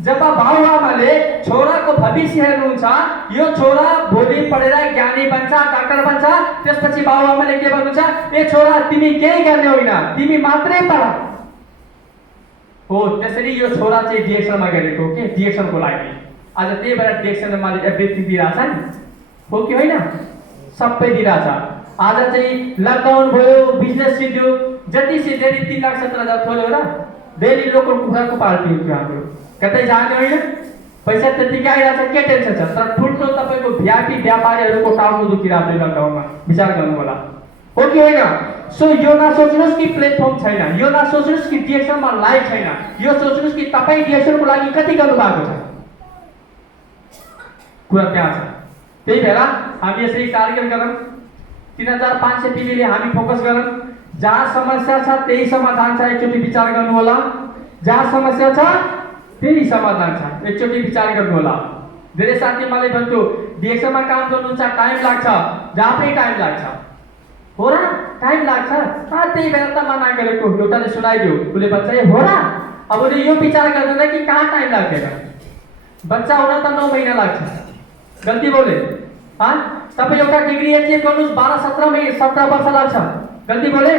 जब बाबुआमाले छोराको भविष्य हेर्नुहुन्छ, यो छोरा भोलि पढेर ज्ञानी बन्छ, डाक्टर बन्छ, त्यसपछि बाबुआमाले के भन्नुहुन्छ? ए छोरा, तिमी केही गर्ने होइन, तिमी मात्रै पढ हो। त्यसरी यो छोरा चाहिँ डिएक्सनमा गरेको के? डिएक्सनको लागि। आज त्यही भएर डिएक्सनले मैले एभ्रिथिङ दिइरहेछ नि, हो कि होइन? सबै दिइरहेछ। आज चाहिँ लकडाउन भयो, बिजनेस सिद्धियो, जति सिद्धि 3,70,000 थोल्यो र डेली लोकल कुखुराको पार्टी हुन्छ हाम्रो, कतै जाने होइन, पैसा त्यतिकै आइरहेछ, के टेन्सन छ? तर ठुल्ठुलो तपाईँको भिआइपी व्यापारीहरूको टाउको दुखिरहेको थियो लकडाउनमा, विचार गर्नु होला, हो कि होइन? सो यो नसोच्नुहोस् कि प्लेटफर्म छैन, यो नसोच्नुहोस् कि डिएक्सनमा लाइभ छैन, यो सोच्नुहोस् कि तपाईँ डिएक्सनको लागि कति गर्नु भएको छ। कुरा त्यहाँ छ। त्यही भएर हामी यसरी टार्गेट गरौँ। 3,500 टिभीले हामी फोकस गरौँ। जहाँ समस्या छ त्यही समाधान छ, एकचोटि विचार गर्नु होला। जहाँ समस्या छ त्यही समाधान छ, एकचोटि विचार गर्नु होला। धेरै साथी मलाई भन्थ्यो डिएक्सनमा काम गर्नुहुन्छ, टाइम लाग्छ, जहाँ पनि टाइम लाग्छ, हो र? टाइम लाग्छ। त्यही भएर त मना गरेको। एउटाले सुनाइदियो, उसले भन्छ ए हो र? अब यो विचार गर्दैन कि कहाँ टाइम लाग्दैन? बच्चा हुन त 9 महिना लाग्छ। गल्ती बोले? तपाईँ एउटा डिग्री एचिभ गर्नुहोस् 12-17 वर्ष लाग्छ। गल्ती बोले?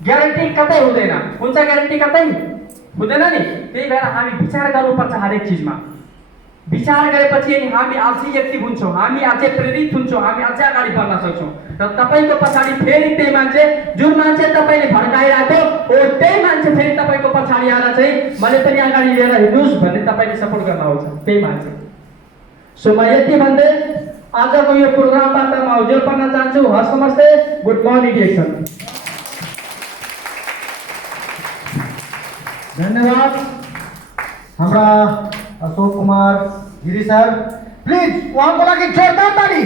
ग्यारेन्टी कतै हुँदैन। हुन्छ ग्यारेन्टी कतै हुँदैन नि। त्यही भएर हामी विचार गर्नुपर्छ हरेक चिजमा। विचार गरेपछि हामी अझै एक्टिभ हुन्छौँ, हामी अझै प्रेरित हुन्छौँ, हामी अझै अगाडि बढ्न सक्छौँ। र तपाईँको पछाडि फेरि त्यही मान्छे, जुन मान्छे तपाईँले भड्काइरहेको हो, त्यही मान्छे फेरि तपाईँको पछाडि आएर चाहिँ मैले पनि अगाडि लिएर हिँड्नुहोस् भन्ने तपाईँले सपोर्ट गर्न आउँछ, त्यही मान्छे। सो म यति भन्दै आजको यो प्रोग्रामबाट म उज्यालो पार्न चाहन्छु। हस्, नमस्ते, गुड मर्निङ डिएक्सन। धन्यवाद हाम्रा अशोक कुमार गिरी सर। प्लिज उहाँको लागि जोरदार ताली।